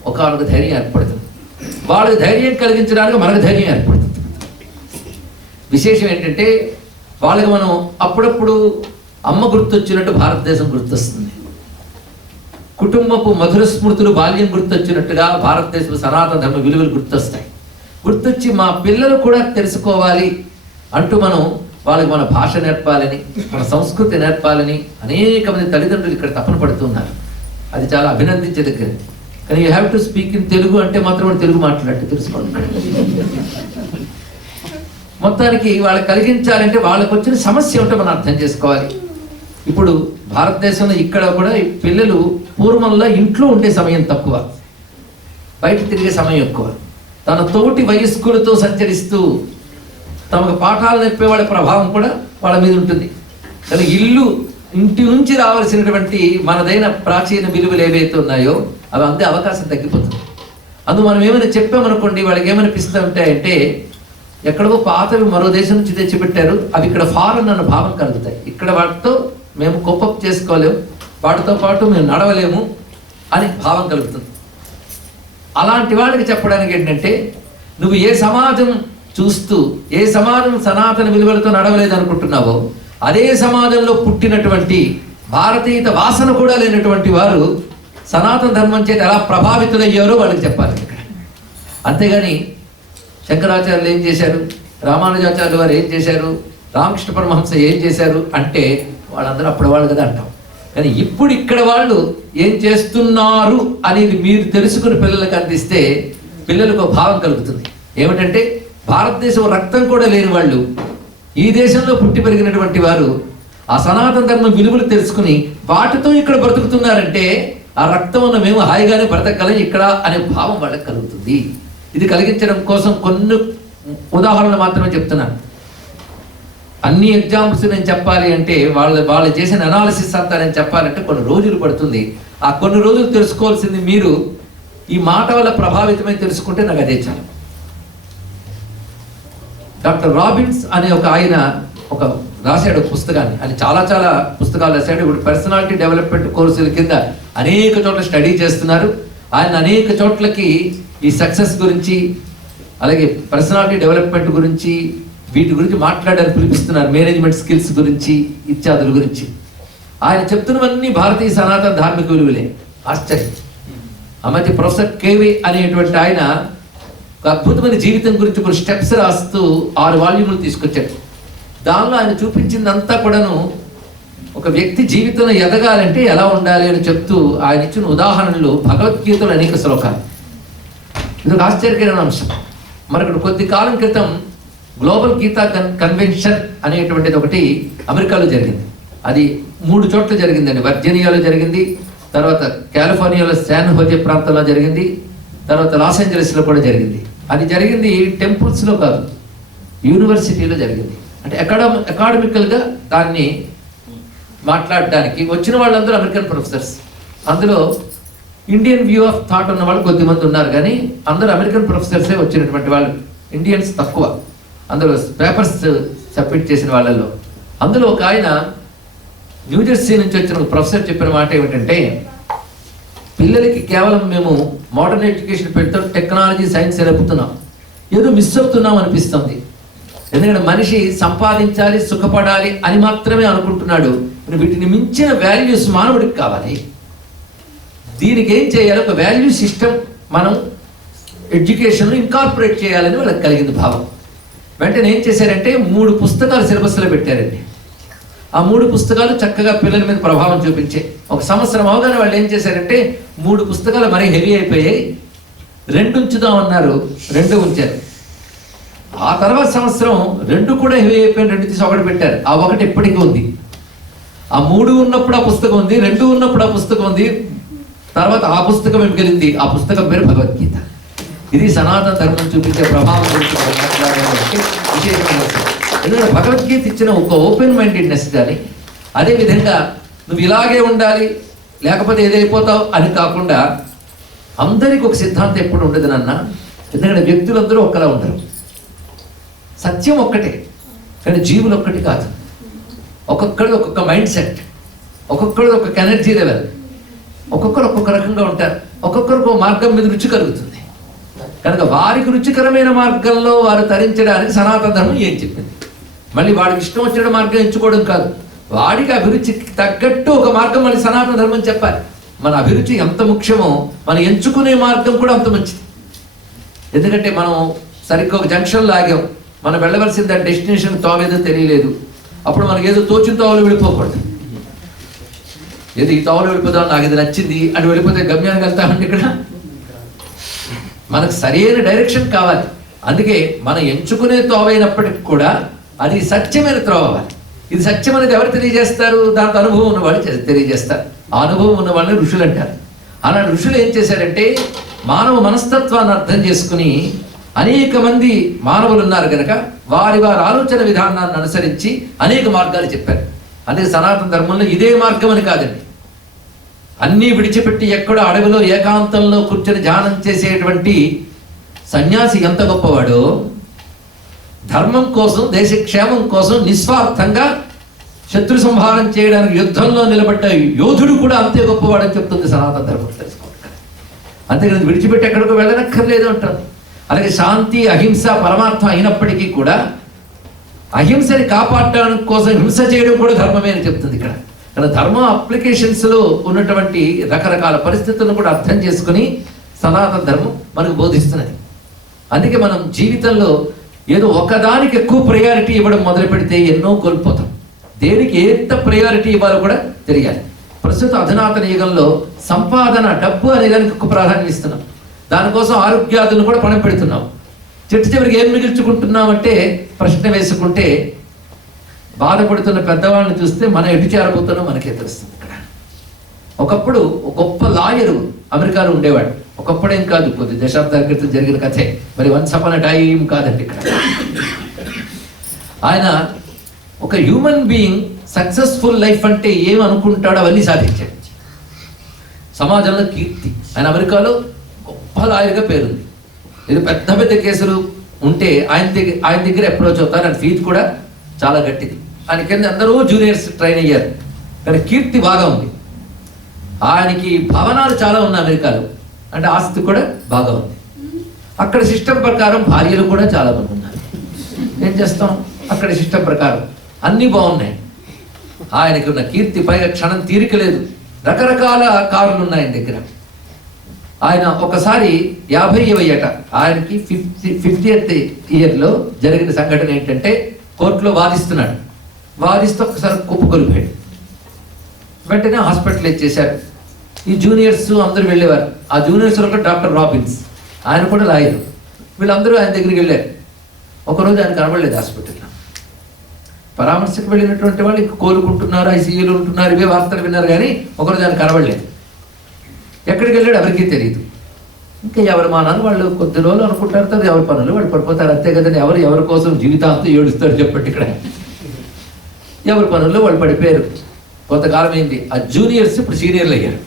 ఒకనొక ధైర్యం ఏర్పడుతుంది. వాళ్ళకి ధైర్యం కలిగించడానికి మనకు ధైర్యం ఏర్పడుతుంది. విశేషం ఏంటంటే వాళ్ళకి మనం అప్పుడప్పుడు అమ్మ గుర్తొచ్చినట్టు భారతదేశం గుర్తొస్తుంది. కుటుంబపు మధుర స్మృతులు బాల్యం గుర్తొచ్చినట్టుగా భారతదేశం సనాతన ధర్మ విలువలు గుర్తొస్తాయి. గుర్తొచ్చి మా పిల్లలు కూడా తెలుసుకోవాలి అంటూ మనం వాళ్ళకి మన భాష నేర్పాలని, మన సంస్కృతి నేర్పాలని అనేక మంది తల్లిదండ్రులు ఇక్కడ తపన పడుతున్నారు. అది చాలా అభినందించే దగ్గర. కానీ you have to speak in Telugu అంటే మాత్రం తెలుగు మాట్లాడితే తెలుసుకోండి. మొత్తానికి వాళ్ళకి కలిగించాలంటే వాళ్ళకి వచ్చిన సమస్య ఉంటే మనం అర్థం చేసుకోవాలి. ఇప్పుడు భారతదేశంలో ఇక్కడ కూడా పిల్లలు పూర్వంలో ఇంట్లో ఉండే సమయం తక్కువ, బయట తిరిగే సమయం ఎక్కువ. తన తోటి వయస్కులతో సంచరిస్తూ తమకు పాఠాలు నేర్పే వాళ్ళ ప్రభావం కూడా వాళ్ళ మీద ఉంటుంది. కానీ ఇంటి నుంచి రావాల్సినటువంటి మనదైన ప్రాచీన విలువలు ఏవైతే ఉన్నాయో అవి అంతే అవకాశం తగ్గిపోతుంది. అందుకు మనం ఏమైనా చెప్పామనుకోండి, వాళ్ళకి ఏమనిపిస్తూ ఉంటాయంటే ఎక్కడో పాతవి మరో దేశం నుంచి తెచ్చిపెట్టారు, అవి ఇక్కడ ఫారెన్ అన్న భావం కలుగుతాయి. ఇక్కడ వాటితో మేము కోపప్ చేసుకోలేము, వాటితో పాటు మేము నడవలేము అని భావం కలుగుతుంది. అలాంటి వాళ్ళకి చెప్పడానికి ఏంటంటే నువ్వు ఏ సమాజం చూస్తూ ఏ సమాజం సనాతన విలువలతో నడవలేదు అనుకుంటున్నావో అదే సమాజంలో పుట్టినటువంటి భారతీయత వాసన కూడా లేనటువంటి వారు సనాతన ధర్మం చేత ఎలా ప్రభావితులయ్యారో వాళ్ళకి చెప్పాలి ఇక్కడ. అంతేగాని శంకరాచార్యులు ఏం చేశారు, రామానుజాచార్యులు వారు ఏం చేశారు, రామకృష్ణ పరమహంస ఏం చేశారు అంటే వాళ్ళందరూ అప్పుడు వాళ్ళు కదా అంటాం. కానీ ఇప్పుడు ఇక్కడ వాళ్ళు ఏం చేస్తున్నారు అనేది మీరు తెలుసుకుని పిల్లలకు అందిస్తే పిల్లలకు భావం కలుగుతుంది. ఏమిటంటే భారతదేశం రక్తం కూడా లేని వాళ్ళు ఈ దేశంలో పుట్టి పెరిగినటువంటి వారు ఆ సనాతన ధర్మ విలువలు తెలుసుకుని వాటితో ఇక్కడ బ్రతుకుతున్నారంటే ఆ రక్తం ఉన్న మేము హాయిగానే బ్రతకగలం ఇక్కడ అనే భావం వాళ్ళకి కలుగుతుంది. ఇది కలిగించడం కోసం కొన్ని ఉదాహరణలు మాత్రమే చెప్తున్నాను. అన్ని ఎగ్జాంపుల్స్ నేను చెప్పాలి అంటే వాళ్ళు చేసిన అనాలిసిస్ అంతా నేను చెప్పాలంటే కొన్ని రోజులు పడుతుంది. ఆ కొన్ని రోజులు తెలుసుకోవాల్సింది మీరు ఈ మాట వల్ల ప్రభావితమై తెలుసుకుంటే నాకు అదే చాలు. డాక్టర్ రాబిన్స్ అనే ఆయన రాశాడు పుస్తకాన్ని. అది చాలా చాలా పుస్తకాలు రాశాడు. ఇప్పుడు పర్సనాలిటీ డెవలప్మెంట్ కోర్సుల కింద అనేక చోట్ల స్టడీ చేస్తున్నారు. ఆయన అనేక చోట్లకి ఈ సక్సెస్ గురించి, అలాగే పర్సనాలిటీ డెవలప్మెంట్ గురించి, వీటి గురించి మాట్లాడడానికి పిలిపిస్తున్నారు. మేనేజ్మెంట్ స్కిల్స్ గురించి, ఇత్యాదుల గురించి. ఆయన చెప్తున్నవన్నీ భారతీయ సనాతన ధార్మిక విలువలే. ఆశ్చర్యం. ఆ మధ్య ప్రొఫెసర్ కేవి అనేటువంటి ఆయన ఒక అద్భుతమైన జీవితం గురించి కొన్ని స్టెప్స్ రాస్తూ 6 వాల్యూములు తీసుకొచ్చాడు. దానిలో ఆయన చూపించిందంతా కూడాను ఒక వ్యక్తి జీవితంలో ఎదగాలంటే ఎలా ఉండాలి అని చెప్తూ ఆయన ఇచ్చిన ఉదాహరణలు భగవద్గీతలో అనేక శ్లోకాలు. ఇది ఒక ఆశ్చర్యకరమైన అంశం. మనకు కొద్ది కాలం క్రితం గ్లోబల్ గీతా కన్వెన్షన్ అనేటువంటిది ఒకటి అమెరికాలో జరిగింది. అది 3 చోట్ల జరిగిందండి. వర్జీనియాలో జరిగింది, తర్వాత కాలిఫోర్నియాలో శాన్ హోజే ప్రాంతంలో జరిగింది, తర్వాత లాస్ ఏంజలస్లో కూడా జరిగింది. అది జరిగింది టెంపుల్స్లో కాదు, యూనివర్సిటీలో జరిగింది. అంటే అకాడమికల్గా దాన్ని మాట్లాడడానికి వచ్చిన వాళ్ళందరూ అమెరికన్ ప్రొఫెసర్స్. అందులో ఇండియన్ వ్యూ ఆఫ్ థాట్ ఉన్న వాళ్ళు కొద్దిమంది ఉన్నారు, కానీ అందరూ అమెరికన్ ప్రొఫెసర్సే వచ్చినటువంటి వాళ్ళు. ఇండియన్స్ తక్కువ అందులో పేపర్స్ సబ్మిట్ చేసిన వాళ్ళల్లో. అందులో ఒక ఆయన న్యూజెర్సీ నుంచి వచ్చిన ఒక ప్రొఫెసర్ చెప్పిన మాట ఏమిటంటే, పిల్లలకి కేవలం మేము మోడర్న్ ఎడ్యుకేషన్ పెడతాం, టెక్నాలజీ సైన్స్ నేర్పుతున్నాం, ఏదో మిస్ అవుతున్నాం అనిపిస్తుంది. ఎందుకంటే మనిషి సంపాదించాలి, సుఖపడాలి అని మాత్రమే అనుకుంటున్నాడు. వీటిని మించిన వాల్యూస్ మానవుడికి కావాలి. దీనికి ఏం చేయాలి? ఒక వాల్యూ సిస్టమ్ మనం ఎడ్యుకేషన్లో ఇన్కార్పొరేట్ చేయాలని వాళ్ళకి కలిగింది భావం. వెంటనే ఏం చేశారంటే 3 పుస్తకాలు సిలబస్లో పెట్టారండి. ఆ 3 పుస్తకాలు చక్కగా పిల్లల మీద ప్రభావం చూపించే. ఒక సంవత్సరం అవగానే వాళ్ళు ఏం చేశారంటే 3 పుస్తకాలు మరీ హెవీ అయిపోయాయి, 2 ఉంచుదామన్నారు, 2 ఉంచారు. ఆ తర్వాత సంవత్సరం 2 కూడా హెవీ అయిపోయిన 2 తీసి 1 పెట్టారు. ఆ 1 ఎప్పటికీ ఉంది. ఆ 3 ఉన్నప్పుడు ఆ పుస్తకం ఉంది, 2 ఉన్నప్పుడు ఆ పుస్తకం ఉంది. తర్వాత ఆ పుస్తకం వెళ్ళింది. ఆ పుస్తకం పేరు భగవద్గీత. ఇది సనాతన ధర్మం చూపించే ప్రభావం గురించి విశేషమైన. ఎందుకంటే భగవద్గీత ఇచ్చిన ఒక ఓపెన్ మైండెడ్నెస్ కానీ, అదేవిధంగా నువ్వు ఇలాగే ఉండాలి లేకపోతే ఏదైపోతావు అని కాకుండా అందరికీ ఒక సిద్ధాంతం ఎప్పుడు ఉండదు నాన్న. ఎందుకంటే వ్యక్తులందరూ ఒక్కలా ఉంటారు. సత్యం ఒక్కటే, కానీ జీవులు ఒక్కటి కాదు. ఒక్కొక్కడిది ఒక్కొక్క మైండ్ సెట్, ఒక్కొక్కడిది ఒక్కొక్క ఎనర్జీ లెవెల్, ఒక్కొక్కరు ఒక్కొక్క రకంగా ఉంటారు. ఒక్కొక్కరికి ఒక మార్గం మీద రుచి కలుగుతుంది. కనుక వారికి రుచికరమైన మార్గంలో వారు తరించడానికి సనాతన ధర్మం ఏం చెప్పింది? మళ్ళీ వాడికి ఇష్టం వచ్చిన మార్గం ఎంచుకోవడం కాదు, వాడికి అభిరుచికి తగ్గట్టు ఒక మార్గం మళ్ళీ సనాతన ధర్మం చెప్పాలి. మన అభిరుచి ఎంత ముఖ్యమో మనం ఎంచుకునే మార్గం కూడా అంత మంచిది. ఎందుకంటే మనం సరిగ్గా ఒక జంక్షన్లో ఆగాం, మనం వెళ్ళవలసిన డెస్టినేషన్ తోవేదో తెలియలేదు. అప్పుడు మనకి ఏదో తోచిన తోవలు వెళ్ళిపోకూడదు. ఏదో ఈ తోవలు వెళ్ళిపోదాం, నాకు ఇది నచ్చింది అని వెళ్ళిపోతే గమ్యానికి వెళ్తామండి. ఇక్కడ మనకు సరైన డైరెక్షన్ కావాలి. అందుకే మనం ఎంచుకునే తోవైనప్పటికి కూడా అది సత్యమైన త్రోవాలి. ఇది సత్యం అనేది ఎవరు తెలియజేస్తారు? దాంతో అనుభవం ఉన్నవాళ్ళు తెలియజేస్తారు. ఆ అనుభవం ఉన్న వాళ్ళని ఋషులు అంటారు. అలాంటి ఋషులు ఏం చేశారంటే మానవ మనస్తత్వాన్ని అర్థం చేసుకుని అనేక మంది మానవులు ఉన్నారు కనుక వారి ఆలోచన విధానాన్ని అనుసరించి అనేక మార్గాలు చెప్పారు. అందుకే సనాతన ధర్మంలో ఇదే మార్గం అని కాదండి. అన్నీ విడిచిపెట్టి ఎక్కడో అడవిలో ఏకాంతంలో కూర్చొని ధ్యానం చేసేటువంటి సన్యాసి ఎంత గొప్పవాడో, ధర్మం కోసం, దేశ క్షేమం కోసం నిస్వార్థంగా శత్రు సంహారం చేయడానికి యుద్ధంలో నిలబడ్డ యోధుడు కూడా అంతే గొప్పవాడని చెప్తుంది సనాతన ధర్మం. తెలుసుకోండి. అంతేకాదు విడిచిపెట్టి ఎక్కడికో వెళ్ళనక్కర్లేదు అంటారు. అలాగే శాంతి, అహింస పరమార్థం అయినప్పటికీ కూడా అహింసని కాపాడడానికి కోసం హింస చేయడం కూడా ధర్మమే అని చెప్తుంది ఇక్కడ. కానీ ధర్మం అప్లికేషన్స్లో ఉన్నటువంటి రకరకాల పరిస్థితులను కూడా అర్థం చేసుకుని సనాతన ధర్మం మనకు బోధిస్తున్నది. అందుకే మనం జీవితంలో ఏదో ఒకదానికి ఎక్కువ ప్రయారిటీ ఇవ్వడం మొదలు పెడితే ఎన్నో కోల్పోతాం. దేనికి ఎంత ప్రయారిటీ ఇవ్వాలో కూడా తెలియాలి. ప్రస్తుత అధునాతన యుగంలో సంపాదన, డబ్బు అనే దానికి ఎక్కువ ప్రాధాన్యం ఇస్తున్నాం. దానికోసం ఆరోగ్యాదులను కూడా పణం పెడుతున్నాం. చివరికి ఏం మిగిల్చుకుంటున్నామంటే ప్రశ్న వేసుకుంటే బాధపడుతున్న పెద్దవాళ్ళని చూస్తే మనం ఎటు చేరబోతున్నాం మనకే తెలుస్తుంది. ఇక్కడ ఒకప్పుడు ఒక గొప్ప లాయరు అమెరికాలో ఉండేవాడు. ఒకప్పుడేం కాదు, కొద్ది దశాబ్దాల క్రితం జరిగిన కథే. మరి వన్స్ అపాన్ ఎ టైం కాదండి. ఇక్కడ ఆయన ఒక హ్యూమన్ బీయింగ్ సక్సెస్ఫుల్ లైఫ్ అంటే ఏమనుకుంటాడో అవన్నీ సాధించాడు. సమాజంలో కీర్తి. ఆయన అమెరికాలో గొప్ప గొప్ప లాయర్గా పేరుంది. ఇది పెద్ద పెద్ద కేసులు ఉంటే ఆయన దగ్గర అప్రోచ్ అవుతారు. ఆయన ఫీజు కూడా చాలా గట్టిది. ఆయన కింద అందరూ జూనియర్స్ ట్రైన్ అయ్యారు. కానీ కీర్తి బాగా ఉంది. ఆయనకి భవనాలు చాలా ఉన్నాయి అమెరికాలో, అంటే ఆస్తి కూడా బాగా ఉంది. అక్కడ సిస్టమ్ ప్రకారం భార్యలు కూడా చాలా మంది ఉన్నారు. ఏం చేస్తాం, అక్కడ సిస్టమ్ ప్రకారం అన్నీ బాగున్నాయి. ఆయనకి ఉన్న కీర్తి, పైగా క్షణం తీరిక లేదు. రకరకాల కార్లు ఉన్నాయి ఆయన దగ్గర. ఆయన ఒకసారి 50వ ఏట, ఆయనకి 50th ఇయర్లో జరిగిన సంఘటన ఏంటంటే, కోర్టులో వాదిస్తున్నాడు. వాదిస్తూ ఒకసారి కుప్పకొలిపాడు. వెంటనే హాస్పిటల్ ఇచ్చేశారు. ఈ జూనియర్స్ అందరూ వెళ్ళేవారు. ఆ జూనియర్స్ ఒక డాక్టర్ రాబిన్స్, ఆయన కూడా లాయరు. వీళ్ళందరూ ఆయన దగ్గరికి వెళ్ళారు. ఒకరోజు ఆయన కనబడలేదు హాస్పిటల్లో. పరామర్శకు వెళ్ళినటువంటి వాళ్ళు ఇంక కోలుకుంటున్నారు, ఐసీయూలో ఉంటున్నారు, ఇవే వార్తలు విన్నారు. కానీ ఒకరోజు ఆయన కనబడలేదు. ఎక్కడికి వెళ్ళాడు ఎవరికీ తెలియదు. ఇంకా ఎవరి మానాలు వాళ్ళు కొద్ది రోజులు అనుకుంటారు, ఎవరి పనులు వాళ్ళు పడిపోతారు, అంతే కదండి. ఎవరి కోసం జీవితాంతం ఏడుస్తారు చెప్పండి. ఇక్కడ ఎవరి పనుల్లో వాళ్ళు పడిపోయారు. కొంతకాలం అయింది. ఆ జూనియర్స్ ఇప్పుడు సీనియర్లు అయ్యారు.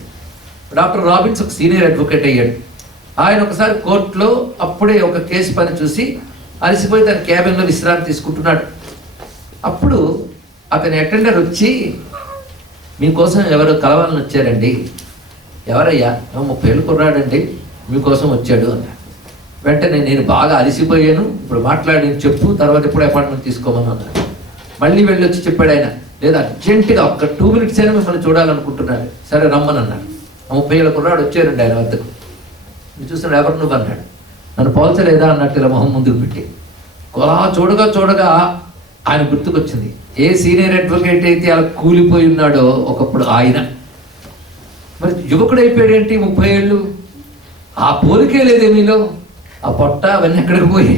డాక్టర్ రాబిన్స్ ఒక సీనియర్ అడ్వకేట్ అయ్యాడు. ఆయన ఒకసారి కోర్టులో అప్పుడే ఒక కేసు పని చూసి అలసిపోయి తన క్యాబిన్లో విశ్రాంతి తీసుకుంటున్నాడు. అప్పుడు అతని అటెండర్ వచ్చి, మీకోసం ఎవరు కలవాలని వచ్చారండి. ఎవరయ్యా? 30 ఏళ్ళు కుర్రాడండి, మీకోసం వచ్చాడు అన్నాడు. వెంటనే నేను బాగా అలసిపోయాను, ఇప్పుడు మాట్లాడి చెప్పు, తర్వాత ఎప్పుడు అపాయింట్మెంట్ తీసుకోమని అన్నాడు. మళ్ళీ వెళ్ళి వచ్చి చెప్పాడు ఆయన, లేదా అర్జెంటుగా ఒక్క 2 minutes అయినా మిమ్మల్ని చూడాలనుకుంటున్నాడు. సరే రమ్మని అన్నాడు. 30 ఏళ్ళ కుర్రాడు వచ్చారండి ఆయన వద్దకు. చూస్తున్నాడు, ఎవరు నువ్వు అన్నాడు. నన్ను పోల్చలేదా అన్నట్టు ఇలా మొహం ముందుకు పెట్టి. అలా చూడగా ఆయన గుర్తుకొచ్చింది. ఏ సీనియర్ అడ్వకేట్ అయితే అలా కూలిపోయి ఉన్నాడో ఒకప్పుడు ఆయన, మరి యువకుడు అయిపోయాడేంటి 30 ఏళ్ళు? ఆ పోలికే లేదే మీలో. ఆ పొట్ట అవన్నీ ఎక్కడికి పోయి.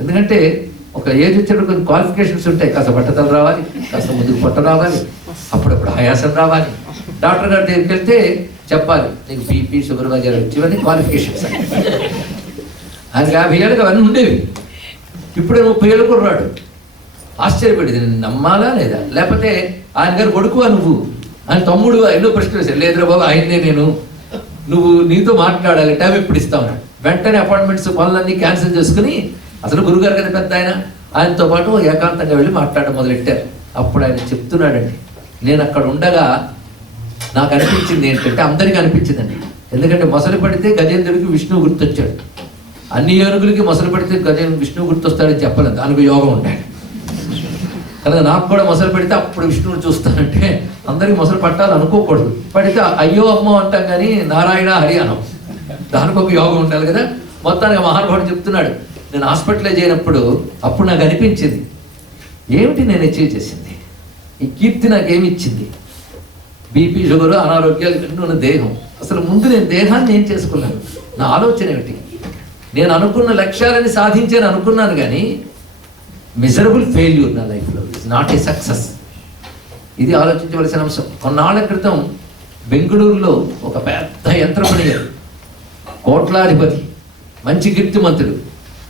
ఎందుకంటే ఒక ఏజ్ వచ్చేటప్పుడు కొన్ని క్వాలిఫికేషన్స్ ఉంటాయి. కాస్త బట్టతలు రావాలి, కాస్త ముందుకు పొట్ట రావాలి, అప్పుడప్పుడు ఆయాసం రావాలి. డాక్టర్ గారి దగ్గరికి వెళ్తే చెప్పాలి, నీకు బీపీ షుగర్ వగేరా వచ్చి, ఇవన్నీ క్వాలిఫికేషన్స్. ఆయన 50 ఏళ్ళకి అవన్నీ ఉండేవి. ఇప్పుడే 30 ఏళ్ళు కుర్రాడు. ఆశ్చర్యపడింది. నేను నమ్మాలా లేదా? లేకపోతే ఆయన గారు కొడుకువా నువ్వు, ఆయన తమ్ముడు? ఎన్నో ప్రశ్నలు వేశారు. లేదురా బాబు, ఆయన్నే నేను, నువ్వు నీతో మాట్లాడాలి, టైం ఎప్పుడు ఇస్తావు అన్నాడు. వెంటనే అపాయింట్మెంట్స్ పనులన్నీ క్యాన్సిల్ చేసుకుని, అసలు గురుగారు కదా పెద్ద ఆయనతో పాటు ఏకాంతంగా వెళ్ళి మాట్లాడడం మొదలెట్టారు. అప్పుడు ఆయన చెప్తున్నాడండి, నేను అక్కడ ఉండగా నాకు అనిపించింది ఏంటంటే, అందరికీ అనిపించిందండి. ఎందుకంటే మొసలు పడితే గజేంద్రుడికి విష్ణువు గుర్తొచ్చాడు. అన్ని ఏనుగులకి మొసలు పడితే విష్ణువు గుర్తొస్తాడని చెప్పలేదు, దానికి యోగం ఉంటాడు కదా. నాకు కూడా మొసలు పడితే అప్పుడు విష్ణువుని చూస్తానంటే, అందరికి మొసలు పట్టాలి అనుకోకూడదు. పడితే అయ్యో అమ్మో అంటాం కానీ నారాయణ హరి అనం. దానికి ఒక యోగం ఉండాలి కదా. మొత్తానికి మహానుభావుడు చెప్తున్నాడు, నేను హాస్పిటల్లో చేరినప్పుడు అప్పుడు నాకు అనిపించింది, ఏమిటి నేను అచీవ్ చేసింది? ఈ కీర్తి నాకేమి ఇచ్చింది? బీపీ షుగరు అనారోగ్యాలు ఇవన్నీ ఉన్న దేహం. అసలు ముందు నేను దేహాన్ని ఏం చేసుకున్నాను? నా ఆలోచన ఏమిటి? నేను అనుకున్న లక్ష్యాలని సాధించాను అనుకున్నాను, కానీ మిజరబుల్ ఫెయిల్యూర్ నా లైఫ్లో, ఇట్స్ నాట్ ఏ సక్సెస్. ఇది ఆలోచించవలసిన అంశం. కొన్నాళ్ళ క్రితం బెంగళూరులో ఒక పెద్ద యంత్రపనిగారు, కోట్లాధిపతి, మంచి కీర్తిమంతుడు.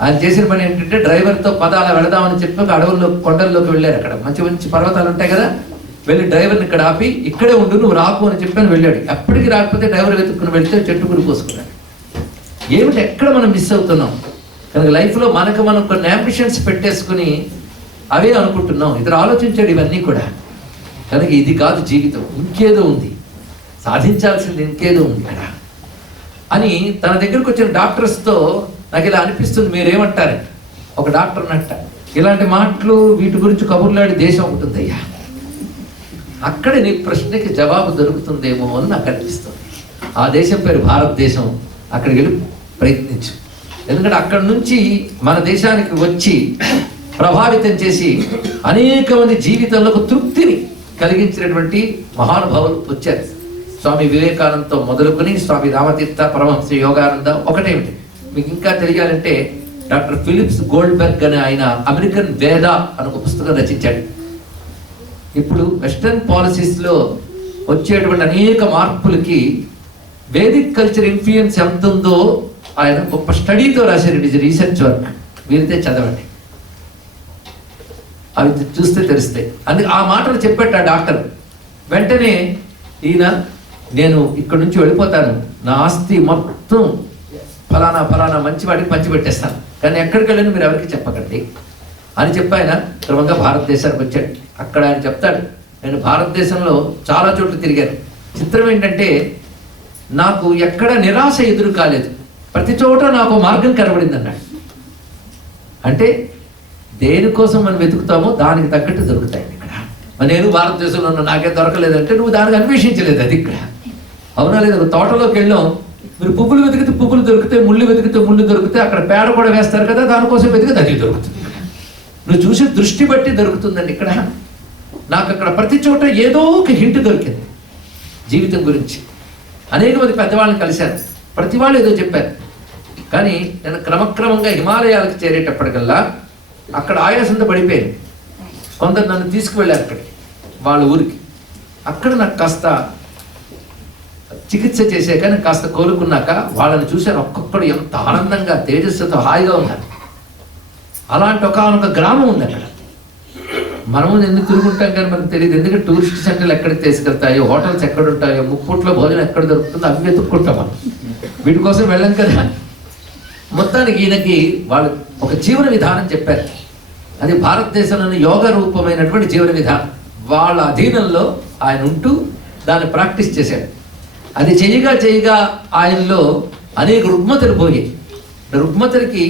ఆయన చేసిన పని ఏంటంటే, డ్రైవర్తో అలా వెళదామని చెప్పి ఒక అడవుల్లో కొండల్లోకి వెళ్ళారు. అక్కడ మంచి మంచి పర్వతాలు ఉంటాయి కదా. వెళ్ళి డ్రైవర్ని ఇక్కడ ఆపి, ఇక్కడే ఉండు, నువ్వు రాకు అని చెప్పని వెళ్ళాడు. ఎప్పటికీ రాకపోతే డ్రైవర్ వెతుక్కుని వెళ్తే చెట్టు గురి పోసుకున్నాడు. ఏమిటి, ఎక్కడ మనం మిస్ అవుతున్నాం? కనుక లైఫ్లో మనం కొన్ని అంబిషన్స్ పెట్టేసుకుని అవే అనుకుంటున్నాం. ఇతరు ఆలోచించాడు ఇవన్నీ కూడా. కనుక ఇది కాదు జీవితం, ఇంకేదో ఉంది, సాధించాల్సింది ఇంకేదో ఉంది ఇక్కడ అని తన దగ్గరకు వచ్చిన డాక్టర్స్తో నాకు ఇలా అనిపిస్తుంది, మీరేమంటారు? ఒక డాక్టర్ అన్నట్ట, ఇలాంటి మాటలు వీటి గురించి కబుర్లాడి దేశం ఉంటుందయ్యా, అక్కడ నీ ప్రశ్నకి జవాబు దొరుకుతుందేమో అని నాకు అనిపిస్తుంది. ఆ దేశం పేరు భారతదేశం. అక్కడికి వెళ్ళి ప్రయత్నించు. ఎందుకంటే అక్కడి నుంచి మన దేశానికి వచ్చి ప్రభావితం చేసి అనేక మంది జీవితంలో తృప్తిని కలిగించినటువంటి మహానుభావులు వచ్చారు. స్వామి వివేకానందతో మొదలుకొని స్వామి రామతీర్థ, పరమహంస యోగానంద. ఒకటేమిటి మీకు ఇంకా తెలియాలంటే, డాక్టర్ ఫిలిప్స్ గోల్డ్బెర్గ్ అనే ఆయన అమెరికన్ వేద అని ఒక పుస్తకం రచించాడు. ఇప్పుడు వెస్టర్న్ పాలసీస్లో వచ్చేటువంటి అనేక మార్పులకి వేదిక్ కల్చర్ ఇన్ఫ్లుయెన్స్ ఎంత ఉందో ఆయన గొప్ప స్టడీతో రాశారు. ఇట్ ఇస్ రీసెర్చ్ వర్క్, వీరితే చదవండి, అవి చూస్తే తెలుస్తాయి. అందుకే ఆ మాటలు చెప్పాడు ఆ డాక్టర్. వెంటనే ఈయన, నేను ఇక్కడ నుంచి వెళ్ళిపోతాను, నా ఆస్తి మొత్తం ఫలానా ఫలానా మంచివాడికి పంచిపెట్టేస్తాను, కానీ ఎక్కడికి వెళ్ళని మీరు ఎవరికి చెప్పకండి అని చెప్పి ఆయన క్రమంగా భారతదేశానికి వచ్చాడు. అక్కడ ఆయన చెప్తాడు, నేను భారతదేశంలో చాలా చోట్ల తిరిగాను. చిత్రం ఏంటంటే నాకు ఎక్కడ నిరాశ ఎదురు కాలేదు, ప్రతి చోట నాకు మార్గం కనబడింది అన్నాడు. అంటే దేనికోసం మనం వెతుకుతామో దానికి తగ్గట్టు దొరుకుతాయి ఇక్కడ. నేను భారతదేశంలో ఉన్న నాకే దొరకలేదంటే నువ్వు దానికి అన్వేషించలేదు. అది ఇక్కడ అవునా లేదా? తోటలోకి వెళ్ళాం, మీరు పువ్వులు వెతికితే పువ్వులు దొరుకుతాయి, ముళ్ళు వెతికితే ముళ్ళు దొరుకుతాయి, అక్కడ పేడ కూడా వేస్తారు కదా, దానికోసం వెతికితే అది దొరుకుతుంది. నువ్వు చూసే దృష్టి బట్టి దొరుకుతుందండి ఇక్కడ. నాకు అక్కడ ప్రతి చోట ఏదో ఒక హింట్ దొరికింది జీవితం గురించి. అనేక మంది పెద్దవాళ్ళని కలిశారు, ప్రతి వాళ్ళు ఏదో చెప్పారు. కానీ నేను క్రమక్రమంగా హిమాలయాలకు చేరేటప్పటికల్లా అక్కడ ఆయాసంతో పడిపోయాను. కొందరు నన్ను తీసుకువెళ్ళారు అక్కడికి, వాళ్ళ ఊరికి. అక్కడ నాకు కాస్త చికిత్స చేసాక నేను కాస్త కోలుకున్నాక వాళ్ళని చూశాను, ఒక్కొక్కడు ఎంత ఆనందంగా తేజస్సుతో హాయిగా ఉన్నారు. అలాంటి ఒక గ్రామం ఉంది అక్కడ. మనము ఎందుకు తిరుగుంటాం కానీ మనకు తెలియదు. ఎందుకంటే టూరిస్ట్ సెంటర్లు ఎక్కడికి తీసుకెళ్తాయో, హోటల్స్ ఎక్కడ ఉంటాయో, ముప్పూట్లో భోజనం ఎక్కడ దొరుకుతుందో అవి వెతుక్కుంటాం మనం. వీటి కోసం వెళ్ళాం కదా. మొత్తానికి ఈయనకి వాళ్ళు ఒక జీవన విధానం చెప్పారు. అది భారతదేశంలోని యోగ రూపమైనటువంటి జీవన విధానం. వాళ్ళ అధీనంలో ఆయన ఉంటూ దాన్ని ప్రాక్టీస్ చేశాడు. అది చేయగా చేయగా ఆయనలో అనేక రుగ్మతలు పోయాయి. రుగ్మతలకి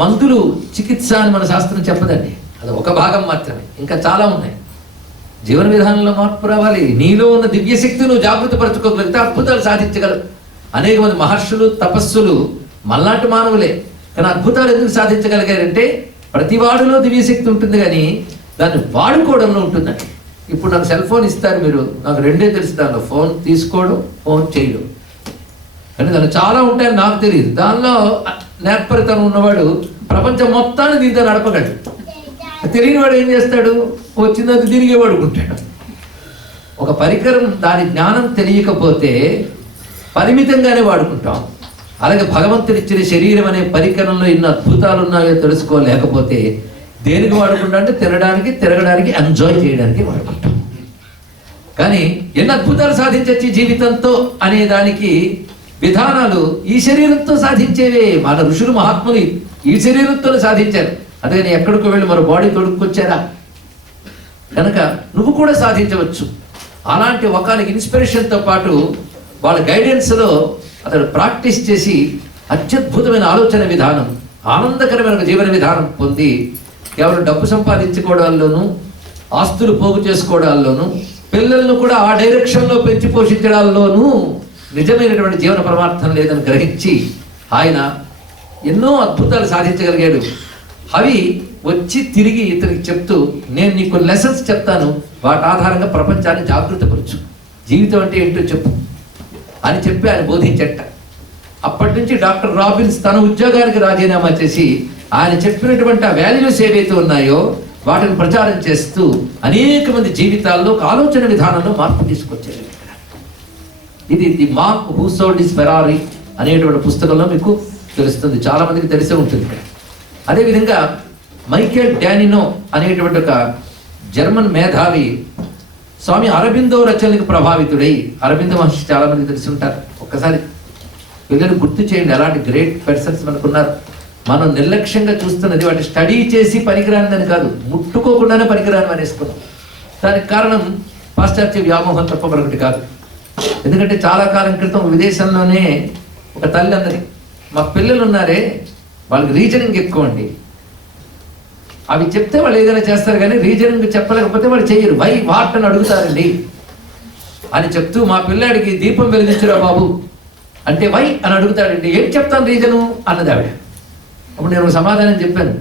మందులు చికిత్స అని మన శాస్త్రం చెప్పదండి, అది ఒక భాగం మాత్రమే, ఇంకా చాలా ఉన్నాయి. జీవన విధానంలో మార్పు రావాలి. నీలో ఉన్న దివ్యశక్తి నువ్వు జాగృతి పరచుకోగలిగితే అద్భుతాలు సాధించగలవు. అనేక మంది మహర్షులు తపస్సులు మనలాంటి మానవులే, కానీ అద్భుతాలు ఎందుకు సాధించగలిగారంటే ప్రతి వాడిలో దివ్యశక్తి ఉంటుంది, కానీ దాన్ని వాడుకోవడంలో ఉంటుందండి. ఇప్పుడు నాకు సెల్ ఫోన్ ఇస్తారు మీరు, నాకు రెండే తెలుసు, దానిలో ఫోన్ తీసుకోవడం, ఫోన్ చేయడం. కానీ దానిలో చాలా ఉంటాయని నాకు తెలియదు. దానిలో నేర్పరితనం ఉన్నవాడు ప్రపంచం మొత్తాన్ని దీంతో నడపగలడు. తెలియని వాడు ఏం చేస్తాడు, వచ్చిందంత తిరిగి వాడుకుంటాడు. ఒక పరికరం దాని జ్ఞానం తెలియకపోతే పరిమితంగానే వాడుకుంటాం. అలాగే భగవంతుడు ఇచ్చిన శరీరం అనే పరికరంలో ఎన్ని అద్భుతాలు ఉన్నాయో తెలుసుకోలేకపోతే దేనికి వాడుకుంటాం అంటే తినడానికి, తిరగడానికి, ఎంజాయ్ చేయడానికి వాడుకుంటాం. కానీ ఎన్ని అద్భుతాలు సాధించవచ్చు జీవితంతో అనే దానికి విధానాలు ఈ శరీరంతో సాధించేవే. మన ఋషులు మహాత్ములు ఈ శరీరంతో సాధించారు. అందుకని ఎక్కడికి వెళ్ళి మన బాడీ తొడుక్కొచ్చారా, కనుక నువ్వు కూడా సాధించవచ్చు. అలాంటి ఒక ఇన్స్పిరేషన్తో పాటు వాళ్ళ గైడెన్స్లో అతడు ప్రాక్టీస్ చేసి అత్యద్భుతమైన ఆలోచన విధానం, ఆనందకరమైన జీవన విధానం పొంది కేవలం డబ్బు సంపాదించుకోవడాల్లోనూ, ఆస్తులు పోగు చేసుకోవడాల్లోనూ, పిల్లలను కూడా ఆ డైరెక్షన్లో పెంచి పోషించడాల్లోనూ నిజమైనటువంటి జీవన పరమార్థం లేదని గ్రహించి ఆయన ఎన్నో అద్భుతాలు సాధించగలిగాడు. అవి వచ్చి తిరిగి ఇతనికి చెప్తూ, నేను నీకు లెసన్స్ చెప్తాను, వాటి ఆధారంగా ప్రపంచాన్ని జాగృతపరచు, జీవితం అంటే ఏంటో చెప్పు అని చెప్పి ఆయన బోధించట. అప్పటి నుంచి డాక్టర్ రాబిన్స్ తన ఉద్యోగానికి రాజీనామా చేసి ఆయన చెప్పినటువంటి ఆ వాల్యూస్ ఏవైతే ఉన్నాయో వాటిని ప్రచారం చేస్తూ అనేక మంది జీవితాల్లో ఒక ఆలోచన విధానంలో మార్పు తీసుకొచ్చారు. ఇది the mark who sold his Ferrari అనేటువంటి పుస్తకంలో మీకు తెలుస్తుంది, చాలా మందికి తెలిసే ఉంటుంది. అదేవిధంగా మైకేల్ డానినో అనేటువంటి ఒక జర్మన్ మేధావి స్వామి అరబిందో రచనలకు ప్రభావితుడై, అరబిందో మహర్షి చాలా మంది తెలిసి ఉంటారు. ఒక్కసారి పిల్లలు గుర్తు చేయండి, అలాంటి గ్రేట్ పర్సన్స్ మనకున్నారు. మనం నిర్లక్ష్యంగా చూస్తున్నది వాటి స్టడీ చేసి పనికిరానిదని కాదు, ముట్టుకోకుండానే పనికిరాని అనేసుకున్నాం. దానికి కారణం పాశ్చాత్య వ్యామోహం తప్ప మరొకటి కాదు. ఎందుకంటే చాలా కాలం క్రితం విదేశంలోనే ఒక తల్లి అన్నది, మా పిల్లలు ఉన్నారే వాళ్ళకి రీజనింగ్ ఎక్కువ అండి, అవి చెప్తే వాళ్ళు ఏదైనా చేస్తారు కానీ రీజనింగ్ చెప్పలేకపోతే వాళ్ళు చెయ్యరు, వై వాట్ అని అడుగుతారండి అని చెప్తూ, మా పిల్లాడికి దీపం వెలిగించురా బాబు అంటే వై అని అడుగుతాడండి, ఏం చెప్తాను రీజను అన్నది ఆవిడ. అప్పుడు నేను సమాధానం చెప్పాను,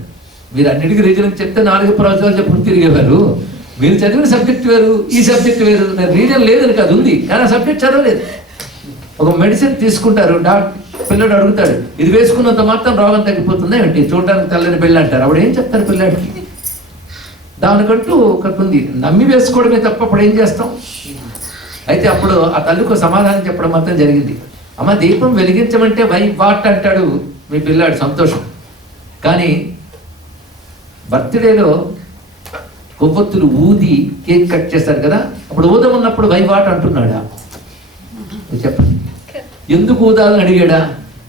మీరు అన్నిటికీ రీజనింగ్ చెప్తే 4 ప్రవచనాలు చెప్పుకుని తిరిగేవారు, మీరు చదివిన సబ్జెక్ట్ వేరు, ఈ సబ్జెక్ట్ వేరు. నేను రీజన్ లేదని కాదు, ఉంది, కానీ ఆ సబ్జెక్ట్ చదవలేదు. ఒక మెడిసిన్ తీసుకుంటారు, పిల్లడు అడుగుతాడు, ఇది వేసుకున్నంత మాత్రం రోగం తగ్గిపోతుందా ఏంటి, చూడడానికి తెల్లని బిళ్ళ అంటారు. అప్పుడు ఏం చెప్తారు పిల్లాడికి? దానికంటూ ఒకటి ఉంది, నమ్మి వేసుకోవడమే తప్ప అప్పుడు ఏం చేస్తాం. అయితే అప్పుడు ఆ తల్లికి సమాధానం చెప్పడం మాత్రం జరిగింది. అమ్మ దీపం వెలిగించమంటే వై వాట్ అంటాడు మీ పిల్లాడు, సంతోషం. కానీ బర్త్డేలో కొవ్వొత్తులు ఊది కేక్ కట్ చేస్తారు కదా, అప్పుడు ఊదమన్నప్పుడు వై వాట్ అంటున్నాడా? చెప్పండి, ఎందుకు ఊదాలని అడిగాడా?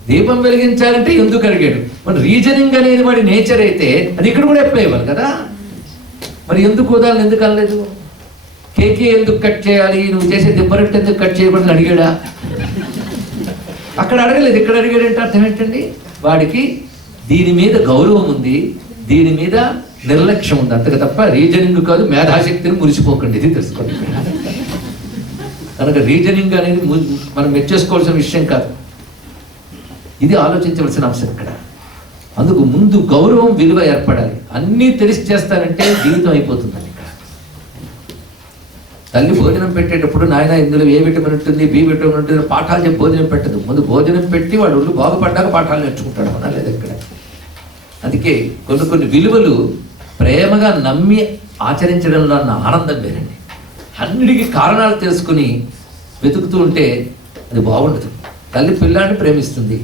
దీపం వెలిగించాలంటే ఎందుకు అడిగాడు. మరి రీజనింగ్ అనేది వాడి నేచర్ అయితే అది ఇక్కడ కూడా అప్లై అవ్వాలి కదా. మరి ఎందుకు ఉదాహరణ ఎందుకు అనలేదు? కేకే ఎందుకు కట్ చేయాలి, నువ్వు చేసే దిబ్బరెట్ ఎందుకు కట్ చేయకూడదు అడిగాడా? అక్కడ అడగలేదు, ఇక్కడ అడిగాడంటే అర్థం ఏంటండి? వాడికి దీని మీద గౌరవం ఉంది, దీని మీద నిర్లక్ష్యం ఉంది, అంతగా తప్ప రీజనింగ్ కాదు. మేధాశక్తిని మురిసిపోకండి, ఇది తెలుసుకోండి. కనుక రీజనింగ్ అనేది మనం మెచ్చేసుకోవాల్సిన విషయం కాదు, ఇది ఆలోచించవలసిన అంశం ఇక్కడ. అందుకు ముందు గౌరవం విలువ ఏర్పడాలి. అన్నీ తెలిసి చేస్తానంటే జీవితం అయిపోతుందండి. ఇక్కడ తల్లి భోజనం పెట్టేటప్పుడు నాయన ఇందులో ఏ విటమిన్ ఉంటుంది, బి విటమిన్ ఉంటుంది పాఠాలు చెప్పి భోజనం పెట్టదు. ముందు భోజనం పెట్టి వాడు ఒళ్ళు బాగుపడ్డాక పాఠాలు నేర్చుకుంటాడు అన్నా లేదు ఇక్కడ. అందుకే కొన్ని విలువలు ప్రేమగా నమ్మి ఆచరించడంలో ఉన్న ఆనందం వేరండి. అన్నిటికీ కారణాలు తెలుసుకుని వెతుకుతూ ఉంటే అది బాగుండదు. తల్లి పిల్లాన్ని ప్రేమిస్తుంది,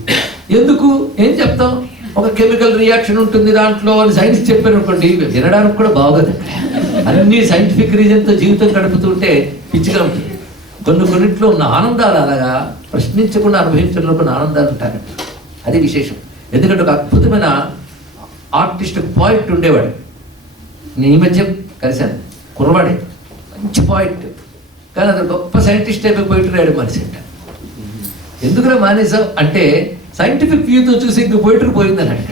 ఎందుకు ఏం చెప్తాం? ఒక కెమికల్ రియాక్షన్ ఉంటుంది దాంట్లో అని సైన్స్ చెప్పారు అనుకోండి, వినడానికి కూడా బాగోదు. అన్ని సైంటిఫిక్ రీజన్తో జీవితం గడుపుతుంటే పిచ్చిగా ఉంటుంది. కొన్నింటిలో ఉన్న ఆనందాలు అలాగా ప్రశ్నించకుండా అనుభవించడంలో కొన్ని ఆనందాలు ఉంటాయి. అది విశేషం. ఎందుకంటే ఒక అద్భుతమైన ఆర్టిస్ట్ పాయింట్ ఉండేవాడు. నేను ఈ మధ్య కలిశాను, కుర్రవాడే, మంచి పాయింట్, కానీ అతను గొప్ప సైంటిస్ట్ అయిపోయి పోయిట్ రాయడం మనిషి అంట. ఎందుకురా మానేసావు అంటే సైంటిఫిక్ వ్యూతో చూసి ఇంక పోయిటరీ పోయిందని అంట.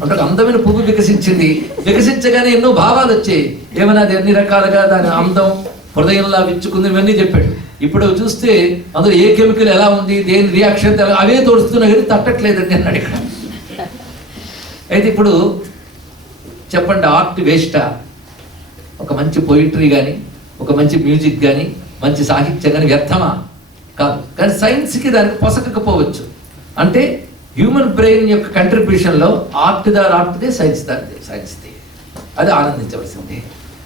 అంటే ఒక అందమైన పువ్వు వికసించింది, వికసించగానే ఎన్నో భావాలు వచ్చాయి. ఏమైనా అది అన్ని రకాలుగా దాని అందం హృదయంలా విచ్చుకుంది, ఇవన్నీ చెప్పాడు. ఇప్పుడు చూస్తే అందులో ఏ కెమికల్ ఎలా ఉంది, దేని రియాక్షన్ అవే తోడుస్తున్నా కానీ తట్టట్లేదండి అన్నాడు ఇక్కడ. అయితే ఇప్పుడు చెప్పండి, ఆర్ట్ వేస్టా? ఒక మంచి పోయిటరీ కానీ, ఒక మంచి మ్యూజిక్ కానీ, మంచి సాహిత్యం కానీ వ్యర్థమా? కాదు. కానీ సైన్స్కి దానికి పొసకపోవచ్చు. అంటే హ్యూమన్ బ్రెయిన్ యొక్క కంట్రిబ్యూషన్లో ఆర్ట్దే, సైన్స్దే. అది ఆనందించవలసిందే.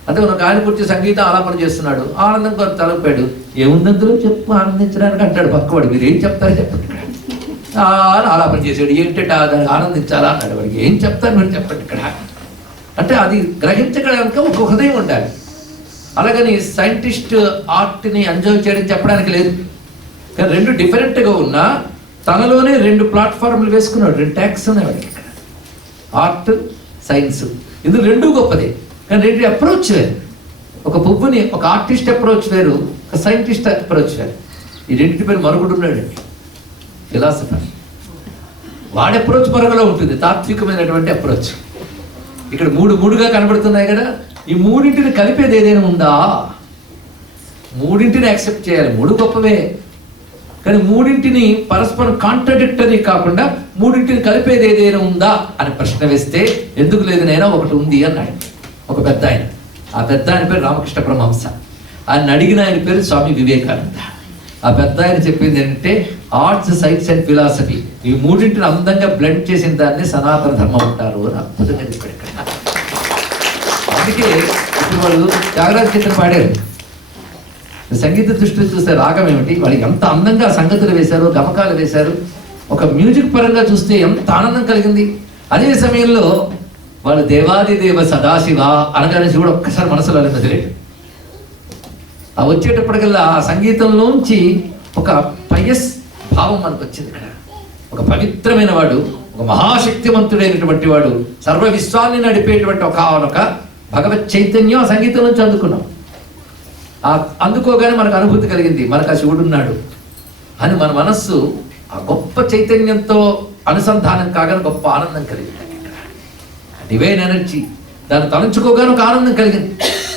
అంటే ఒక ఆయన కూర్చి సంగీతం ఆలాపన చేస్తున్నాడు, ఆనందం కొంత తలపాడు, ఏముందందులో చెప్పు ఆనందించడానికి అంటాడు పక్కవాడు. మీరు ఏం చెప్తారో చెప్పండి ఇక్కడ అని ఆలాపన చేశాడు. ఏంటంటే దానికి ఆనందించాలా అన్నాడు. వాడికి ఏం చెప్తారు మీరు చెప్పండి ఇక్కడ అంటే అది గ్రహించగలక ఒక హృదయం ఉండాలి. అలాగని సైంటిస్ట్ ఆర్ట్ని ఎంజాయ్ చేయడం చెప్పడానికి లేదు. కానీ రెండు డిఫరెంట్గా ఉన్నా తనలోనే రెండు ప్లాట్ఫామ్లు వేసుకున్నాడు, రెండు ట్యాక్స్ ఉన్నాయి ఇక్కడ, ఆర్ట్ సైన్స్. ఇది రెండు గొప్పదే, కానీ రెండు అప్రోచ్ వేరు. ఒక పువ్వుని ఒక ఆర్టిస్ట్ అప్రోచ్ వేరు, ఒక సైంటిస్ట్ అప్రోచ్ వేరు. ఈ రెండింటి పేరు మరుగుడు ఉన్నాడండి, ఫిలాసఫర్. వాడి అప్రోచ్ మరొకలా ఉంటుంది, తాత్వికమైనటువంటి అప్రోచ్. ఇక్కడ మూడుగా కనబడుతున్నాయి కదా, ఈ మూడింటిని కలిపేది ఏదైనా ఉందా? మూడింటిని యాక్సెప్ట్ చేయాలి, మూడు గొప్పవే. కానీ మూడింటిని పరస్పరం కాంట్రడిక్టరీ కాకుండా మూడింటిని కలిపేది ఏదైనా ఉందా అని ప్రశ్న వేస్తే ఎందుకు లేదు నైనా ఒకటి ఉంది అన్నాడు ఒక పెద్ద ఆయన. ఆ పెద్ద ఆయన పేరు రామకృష్ణ పరమహంస. ఆయన అడిగిన ఆయన పేరు స్వామి వివేకానంద. ఆ పెద్ద ఆయన చెప్పింది ఏంటంటే ఆర్ట్స్, సైన్స్ అండ్ ఫిలాసఫీ ఈ మూడింటిని అందంగా బ్లెండ్ చేసిన దాన్ని సనాతన ధర్మం అంటారు అని అద్భుతంగా చెప్పాడు ఇక్కడ. అందుకే ఇప్పుడు వాళ్ళు త్యాగరాజ చిత్రం పాడారు. సంగీత దృష్టిలో చూస్తే రాగం ఏమిటి, వాళ్ళు ఎంత అందంగా సంగతులు వేశారు, గమకాలు వేశారు. ఒక మ్యూజిక్ పరంగా చూస్తే ఎంత ఆనందం కలిగింది. అదే సమయంలో వాళ్ళు దేవాదిదేవ సదాశివ అనగానే శివుడు ఒక్కసారి మనసులో మెదిలేడు. ఆ వచ్చేటప్పటికల్లా ఆ సంగీతంలోంచి ఒక పయస్ భావం మనకు వచ్చింది ఇక్కడ. ఒక పవిత్రమైన వాడు, ఒక మహాశక్తివంతుడైనటువంటి వాడు, సర్వ విశ్వాన్ని నడిపేటువంటి ఒక భగవత్ చైతన్యం ఆ సంగీతం నుంచి అందుకున్నాం. అందుకోగానే మనకు అనుభూతి కలిగింది, మనకు ఆ శివుడు ఉన్నాడు అని మన మనస్సు ఆ గొప్ప చైతన్యంతో అనుసంధానం కాగానే గొప్ప ఆనందం కలిగింది. డివైన్ ఎనర్జీ దాన్ని తలంచుకోగానే ఒక ఆనందం కలిగింది.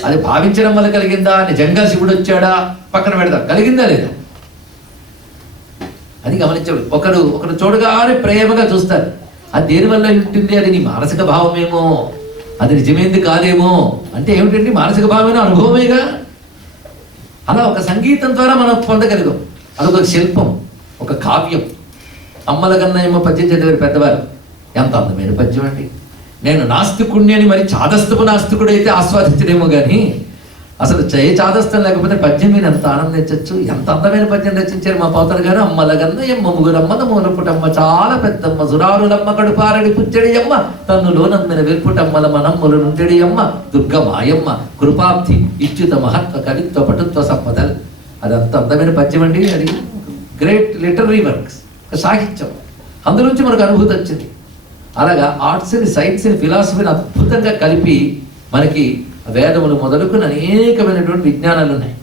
అది భావించడం వల్ల కలిగిందా, నిజంగా శివుడు వచ్చాడా పక్కన పెడదాం, కలిగిందా లేదా అది గమనించండి. ఒకరు చూడగానే ప్రేమగా చూస్తారు. అది దేనివల్ల ఉంటుంది, అది నీ మానసిక భావమేమో, అది నిజమేంది కాదేమో. అంటే ఏమిటండి, మానసిక భావమైన అనుభవమేగా. అలా ఒక సంగీతం ద్వారా మనం పొందగలిగాం. అదొక శిల్పం, ఒక కావ్యం. అమ్మల కన్నయ్యమ్మ పద్యం చదివారు పెద్దవారు, ఎంత అందమైన పద్యం అండి. నేను నాస్తికుణ్ణి అని మరి చాదస్తపు నాస్తికుడు అయితే ఆస్వాదించడేమో కానీ అసలు చాదస్తం లేకపోతే పద్యం మీద ఎంత ఆనందించవచ్చు. ఎంత అందమైన పద్యం రచించారు మా పోతన గారు. అమ్మల కన్నయ్యమ్మ ముగురమ్మద మూలపుటమ్మ చాలా పెద్దమ్మ సురారులమ్మ కడుపారడి పుచ్చడి అమ్మ తన్నులో నమ్మిన వెల్పుటమ్మల మనమ్ముల నుండి అమ్మ దుర్గ మాయమ్మ కృపాబ్ధి ఇచ్యుత మహత్వ కవిత్వ పటుత్వ సంపదల్. అది అంత అందమైన పద్యం అండి. అది గ్రేట్ లిటరరీ వర్క్స్, సాహిత్యం. అందులోంచి మనకు అనుభూతి వచ్చింది. అలాగా ఆర్ట్స్ని, సైన్స్ని, ఫిలాసఫీని అద్భుతంగా కలిపి మనకి వేదములు మొదలుకుని అనేకమైనటువంటి విజ్ఞానాలు ఉన్నాయి.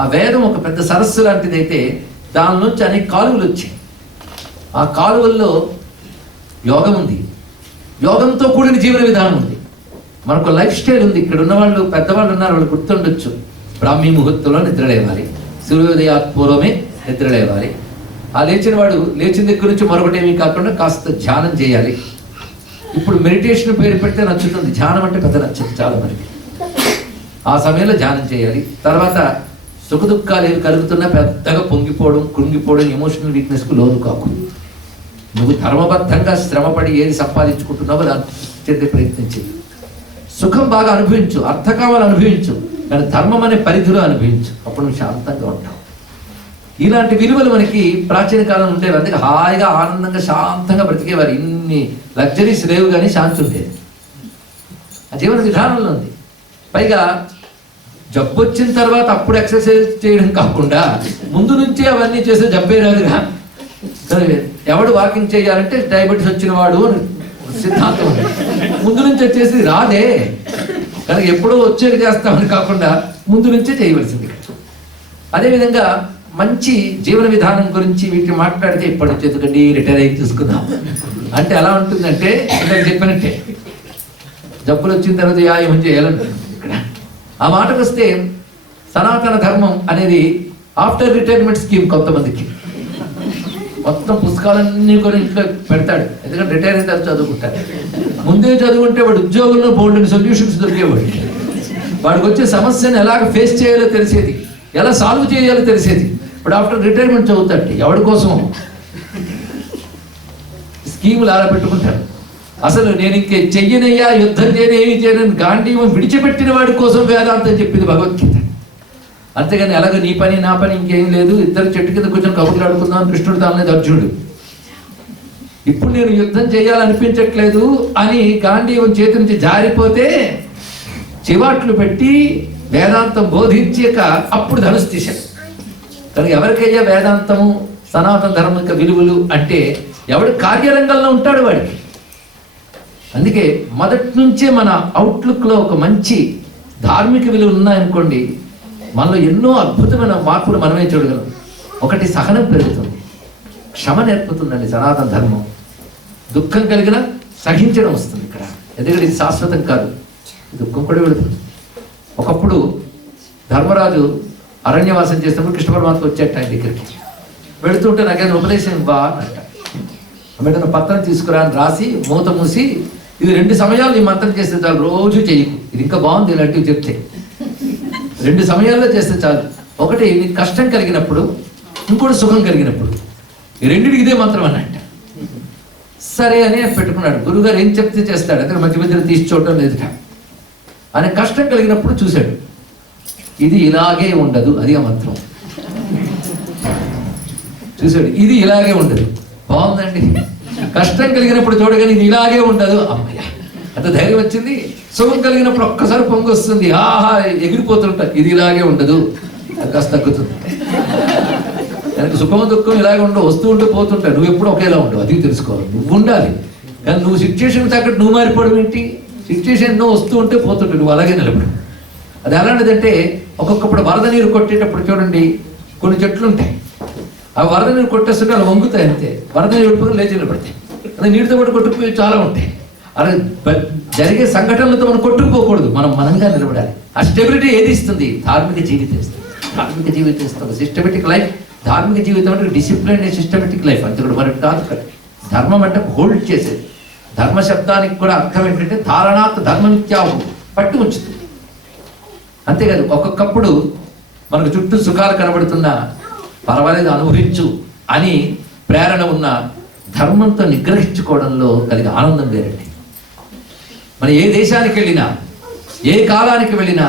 ఆ వేదం ఒక పెద్ద సరస్సు లాంటిదైతే దాని నుంచి అనేక కాలువలు వచ్చాయి. ఆ కాలువల్లో యోగం ఉంది, యోగంతో కూడిన జీవన విధానం ఉంది, మనకు లైఫ్ స్టైల్ ఉంది. ఇక్కడ ఉన్నవాళ్ళు పెద్దవాళ్ళు ఉన్నారు, వాళ్ళు గుర్తుండొచ్చు. బ్రాహ్మీ ముహూర్తంలో నిద్రలేవాలి, సూర్యోదయాత్ పూర్వమే నిద్రలేవాలి. ఆ లేచిన వాడు లేచిన దగ్గర నుంచి మరొకటేమీ కాకుండా కాస్త ధ్యానం చేయాలి. ఇప్పుడు మెడిటేషన్ పేరు పెడితే నచ్చుతుంది, ధ్యానం అంటే పెద్ద నచ్చదు చాలా మందికి. ఆ సమయంలో ధ్యానం చేయాలి. తర్వాత సుఖ దుఃఖాలు ఏవి కలుగుతున్నా పెద్దగా పొంగిపోవడం, కృంగిపోవడం, ఎమోషనల్ వీక్నెస్కు లోను కాకు. నువ్వు ధర్మబద్ధంగా శ్రమపడి ఏది సంపాదించుకుంటున్నావో దాన్ని చెందే ప్రయత్నించి సుఖం బాగా అనుభవించు, అర్థకామాలు అనుభవించు, కానీ ధర్మం అనే పరిధిలో అనుభవించు. అప్పుడు నువ్వు శాంతంగా ఉంటావు. ఇలాంటి విలువలు మనకి ప్రాచీన కాలం ఉండేవి. అందుకే హాయిగా ఆనందంగా శాంతంగా బ్రతికేవారు. ఇన్ని లగ్జరీస్ లేవు కానీ శాంతి ఉండేది. ఆ జీవన విధానంలో ఉంది. పైగా జబ్బు వచ్చిన తర్వాత అప్పుడు ఎక్సర్సైజ్ చేయడం కాకుండా ముందు నుంచే అవన్నీ చేస్తే జబ్బే రాదుగా. ఎవడు వాకింగ్ చేయాలంటే డయాబెటీస్ వచ్చిన వాడు అని సిద్ధాంతం ఉంది. ముందు నుంచి వచ్చేసి రాదే కనుక ఎప్పుడో వచ్చేది చేస్తామని కాకుండా ముందు నుంచే చేయవలసింది. అదేవిధంగా మంచి జీవన విధానం గురించి వీటిని మాట్లాడితే ఇప్పటి నుంచి ఎందుకండి రిటైర్ అయ్యి చూసుకుందాం అంటే ఎలా ఉంటుందంటే ఇందాక చెప్పినట్టే జబ్బులు వచ్చిన తర్వాత వ్యాయామం చేయాలంటుంది. ఇక్కడ ఆ మాటకు వస్తే సనాతన ధర్మం అనేది ఆఫ్టర్ రిటైర్మెంట్ స్కీమ్. కొంతమందికి మొత్తం పుస్తకాలన్నీ కూడా ఇంట్లో పెడతాడు, ఎందుకంటే రిటైర్ అయితే చదువుకుంటాడు. ముందే చదువుకుంటే వాడు ఉద్యోగంలో బోల్డెన్ సొల్యూషన్స్ దొరికేవాడు. వాడికి వచ్చే సమస్యను ఎలాగ ఫేస్ చేయాలో తెలిసేది, ఎలా సాల్వ్ చేయాలో తెలిసేది. ఇప్పుడు ఆఫ్టర్ రిటైర్మెంట్ చదువుతాడు, ఎవడి కోసం స్కీములు అలా పెట్టుకుంటాడు. అసలు నేను ఇంకే చెయ్యనయ్యా, యుద్ధం చేయను, ఏమి చేయను, గాంధీవం విడిచిపెట్టిన వాడి కోసం వేదాంతం చెప్పింది భగవద్గీత. అంతేగాని ఎలాగో నీ పని నా పని ఇంకేం లేదు, ఇద్దరు చెట్టు కింద కూర్చొని కబుర్లు ఆడుకుందాం కృష్ణుడు తానేది అర్జునుడు. ఇప్పుడు నేను యుద్ధం చేయాలనిపించట్లేదు అని గాంధీవం చేతి నుంచి జారిపోతే చివాట్లు పెట్టి వేదాంతం బోధించాక అప్పుడు ధనుసు తీశాడు. కనుక ఎవరికయ్యా వేదాంతము, సనాతన ధర్మిక విలువలు అంటే ఎవడు కార్యరంగంలో ఉంటాడు వాడికి. అందుకే మొదటి నుంచే మన అవుట్లుక్లో ఒక మంచి ధార్మిక విలువలు ఉన్నాయనుకోండి, మనలో ఎన్నో అద్భుతమైన మార్పులు మనమే చూడగలం. ఒకటి సహనం పెరుగుతుంది, క్షమ నేర్పుతుందండి సనాతన ధర్మం. దుఃఖం కలిగిన సహించడం వస్తుంది ఇక్కడ. ఎందుకంటే ఇది శాశ్వతం కాదు, దుఃఖం కూడా వెళుతుంది. ఒకప్పుడు ధర్మరాజు అరణ్యవాసం చేసినప్పుడు కృష్ణ పరమాత్మ వచ్చేట ఆయన దగ్గరికి. వెళుతుంటే నాకేదో ఉపదేశం ఇవ్వా అంట. వెంటనే పత్రం తీసుకురా అని రాసి మూత మూసి, ఇది 2 సమయాలు ఈ మంత్రం చేస్తే చాలు, రోజు చేయకు. ఇది ఇంకా బాగుంది ఇలాంటివి చెప్తే. 2 సమయాల్లో చేస్తే చాలు. ఒకటి నీకు కష్టం కలిగినప్పుడు, ఇంకోటి సుఖం కలిగినప్పుడు. ఈ రెండింటికి ఇదే మంత్రం అన్నట్ట. సరే అని పెట్టుకున్నాడు. గురువుగారు ఏం చెప్తే చేస్తాడు, అంటే మధ్య మధ్యలో తీసి చూడటం లేదుట. ఆయన కష్టం కలిగినప్పుడు చూశాడు, ఇది ఇలాగే ఉండదు, అది ఆ మంత్రం చూశాడు. ఇది ఇలాగే ఉండదు, బాగుందండి. కష్టం కలిగినప్పుడు చూడగానే ఇది ఇలాగే ఉండదు, అమ్మయ్య అంత ధైర్యం వచ్చింది. సుఖం కలిగినప్పుడు ఒక్కసారి పొంగి వస్తుంది, ఆహా ఎగిరిపోతుంటా, ఇది ఇలాగే ఉండదు, అది కాస్త తగ్గుతుంది. எனக்கு సుఖం దుఃఖం ఇలాగే ఉండవు, వస్తూ ఉంటూ పోతుంటాయి. నువ్వు ఎప్పుడు ఒకేలా ఉండవు, అది తెలుసుకోవాలి. నువ్వు ఉండాలి, కానీ నువ్వు సిచ్యువేషన్ తగ్గట్టు నువ్వు మారిపోవడం ఏంటి? సిచ్యువేషన్ ఎన్నో వస్తూ ఉంటే పోతుంటాయి, నువ్వు అలాగే నిలబడు. అది ఎలాంటిదంటే ఒక్కొక్కప్పుడు వరద నీరు కొట్టేటప్పుడు చూడండి, కొన్ని చెట్లు ఉంటాయి, ఆ వరద నీరు కొట్టేస్తుంటే అలా వంగుతాయి అంతే. వరద నీరు కొట్టుకుని లేచి నిలబడతాయి. అదే నీటితో పాటు కొట్టుకుపోయి చాలా ఉంటాయి. అలా జరిగే సంఘటనలతో మనం కొట్టుకుపోకూడదు, మనం మనంగా నిలబడాలి. ఆ స్టెబిలిటీ ఏది ఇస్తుంది? ధార్మిక జీవితం ఇస్తుంది. ధార్మిక జీవితం ఇస్తుంది, సిస్టమేటిక్ లైఫ్. ధార్మిక జీవితం అంటే డిసిప్లిన్ అండ్ సిస్టమేటిక్ లైఫ్ అంతే కూడా మనకి కాదు. ధర్మం అంటే హోల్డ్ చేసేది. ధర్మ శబ్దానికి కూడా అర్థం ఏంటంటే ధారణాత్ ధర్మనిత్యాహు, పట్టు ఉంచుతుంది. అంతేకాదు ఒక్కొక్కప్పుడు మనకు చుట్టూ సుఖాలు కనబడుతున్నా పర్వాలేదు అనుభవించు అని ప్రేరణ ఉన్న ధర్మంతో నిగ్రహించుకోవడంలో కలిగే ఆనందం వేరండి. మనం ఏ దేశానికి వెళ్ళినా, ఏ కాలానికి వెళ్ళినా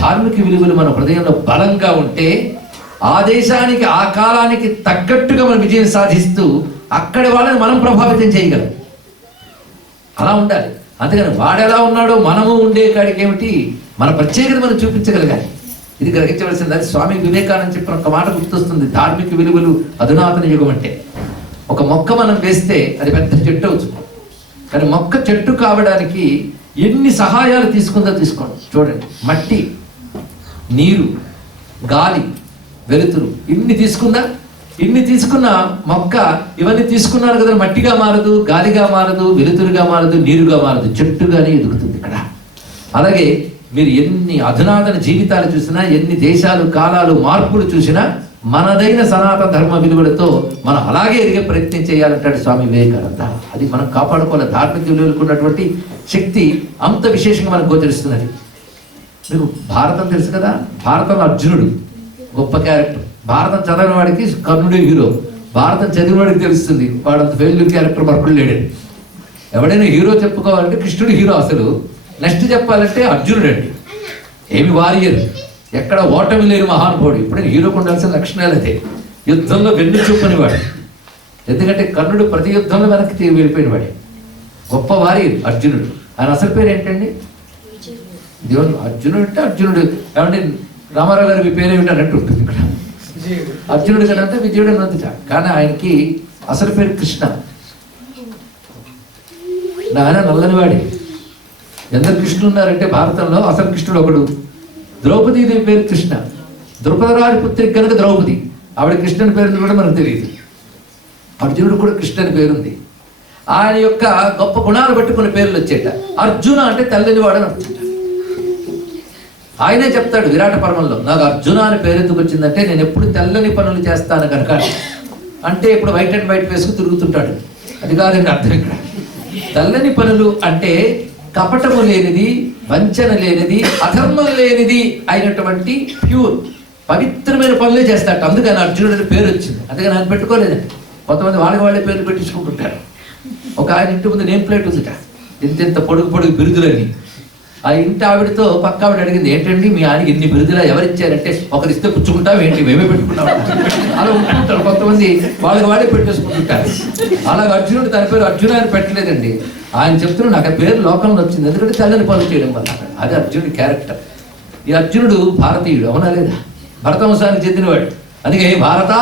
ధార్మిక విలువలు మన హృదయంలో బలంగా ఉంటే ఆ దేశానికి ఆ కాలానికి తగ్గట్టుగా మనం విజయం సాధిస్తూ అక్కడి వాళ్ళని మనం ప్రభావితం చేయగలం. అలా ఉండాలి. అంతేగాని వాడెలా ఉన్నాడో మనము ఉండే కాడికి ఏమిటి, మన ప్రత్యేకత మనం చూపించగలగాలి. ఇది గ్రహించవలసింది. అది స్వామి వివేకానంద చెప్పిన ఒక మాట గుర్తొస్తుంది, ధార్మిక విలువలు అధునాతన యుగం అంటే. ఒక మొక్క మనం వేస్తే అది పెద్ద చెట్టు అవుతుంది. కానీ మొక్క చెట్టు కావడానికి ఎన్ని సహాయాలు తీసుకుందో తీసుకోండి. చూడండి, మట్టి, నీరు, గాలి, వెలుతురు ఇన్ని తీసుకున్న మొక్క ఇవన్నీ తీసుకున్నారు కదా, మట్టిగా మారదు, గాలిగా మారదు, వెలుతురుగా మారదు, నీరుగా మారదు, చెట్టుగానే ఎదుగుతుంది ఇక్కడ. అలాగే మీరు ఎన్ని అధునాతన జీవితాలు చూసినా, ఎన్ని దేశాలు కాలాలు మార్పులు చూసినా మనదైన సనాతన ధర్మ విలువలతో మనం అలాగే ఎదిగే ప్రయత్నం చేయాలంటాడు స్వామి వివేకానంద. అది మనం కాపాడుకోవాలి. ధార్మిక విలువలకు ఉన్నటువంటి శక్తి అంత విశేషంగా మనకు గోచరిస్తున్నది. మీకు భారతం తెలుసు కదా, భారతంలో అర్జునుడు గొప్ప క్యారెక్టర్. భారతం చదవని వాడికి కర్ణుడే హీరో, భారతం చదివిన వాడికి తెలుస్తుంది వాడంత ఫెయిల్యూర్ క్యారెక్టర్ మరొకడు లేడని. ఎవడైనా హీరో చెప్పుకోవాలంటే కృష్ణుడు హీరో అసలు. నెక్స్ట్ చెప్పాలంటే అర్జునుడు అండి. ఏమి వారియర్, ఎక్కడ ఓటమి లేని మహానుభావుడు. ఇప్పుడే హీరోకు ఉండాల్సిన లక్షణాలు అదే. యుద్ధంలో వెన్ను చూపనివాడు. ఎందుకంటే కర్ణుడు ప్రతి యుద్ధంలో వెనక్కి వెళ్ళిపోయిన వాడే. గొప్ప వారియర్ అర్జునుడు. ఆయన అసలు పేరు ఏంటండి? దేవుడు. అర్జునుడు అంటే అర్జునుడు. ఏమంటే రామారావు గారు మీ పేరు ఏమిటన్నట్టు ఉంటుంది ఇక్కడ. అర్జునుడు కదా అంటే విజయుడు అని ఉంది. కానీ ఆయనకి అసలు పేరు కృష్ణ. ఆయన నల్లనివాడి. ఎందరు కృష్ణులు ఉన్నారంటే భారతంలో అసలు కృష్ణుడు ఒకడు. ద్రౌపదీదేవి పేరు కృష్ణ. ద్రుపదరాజు పుత్రిక కనుక ద్రౌపది. ఆవిడ కృష్ణుని పేరు కూడా మనకు తెలియదు. అర్జునుడు కూడా కృష్ణుని పేరుంది. ఆయన యొక్క గొప్ప గుణాలు బట్టి కొన్ని పేర్లు వచ్చేట. అర్జున అంటే తెల్లని వాడని అర్థం. ఆయనే చెప్తాడు విరాట పర్వంలో, నాకు అర్జున అని పేరు ఎందుకు వచ్చిందంటే నేను ఎప్పుడు తెల్లని పనులు చేస్తాను కనుక. అంటే ఇప్పుడు వైట్ అండ్ వైట్ వేసుకు తిరుగుతుంటాడు. అది కాదండి అర్థం ఇక్కడ. తెల్లని పనులు అంటే కపటము లేనిది, వంచన లేనిది, అధర్మం లేనిది అయినటువంటి ప్యూర్ పవిత్రమైన పనులే చేస్తాడు. అందుకని అర్జునుడు అని పేరు వచ్చింది. అందుకని ఆయన పెట్టుకోలేదండి. కొంతమంది వాళ్ళే పేర్లు పెట్టించుకుంటుంటారు. ఒక ఆయన ఇంటి ముందు నేమ్ ప్లేట్ ఉందిట, ఇంత పొడుగు బిరుదులని. ఆ ఇంటి ఆవిడతో పక్క ఆవిడ అడిగింది, ఏంటండి మీ ఆయనకి ఇన్ని బిరుదులా ఎవరిచ్చారంటే, ఒకరిస్తే పుచ్చుకుంటాం ఏంటి, మేమే పెట్టుకుంటాం. అలా ఉంటుంటారు కొంతమంది, వాళ్ళే పెట్టేసుకుంటుంటారు. అలాగే అర్జునుడు తన పేరు అర్జున అని పెట్టలేదండి. ఆయన చెప్తున్నాడు నాకు ఆ పేరు లోకంలో వచ్చింది ఎందుకంటే తెల్లని పనులు చేయడం వల్ల. అది అర్జునుడి క్యారెక్టర్. ఈ అర్జునుడు భారతీయుడు, అవునా లేదా? భరతవంశానికి చెందినవాడు. అందుకే భారత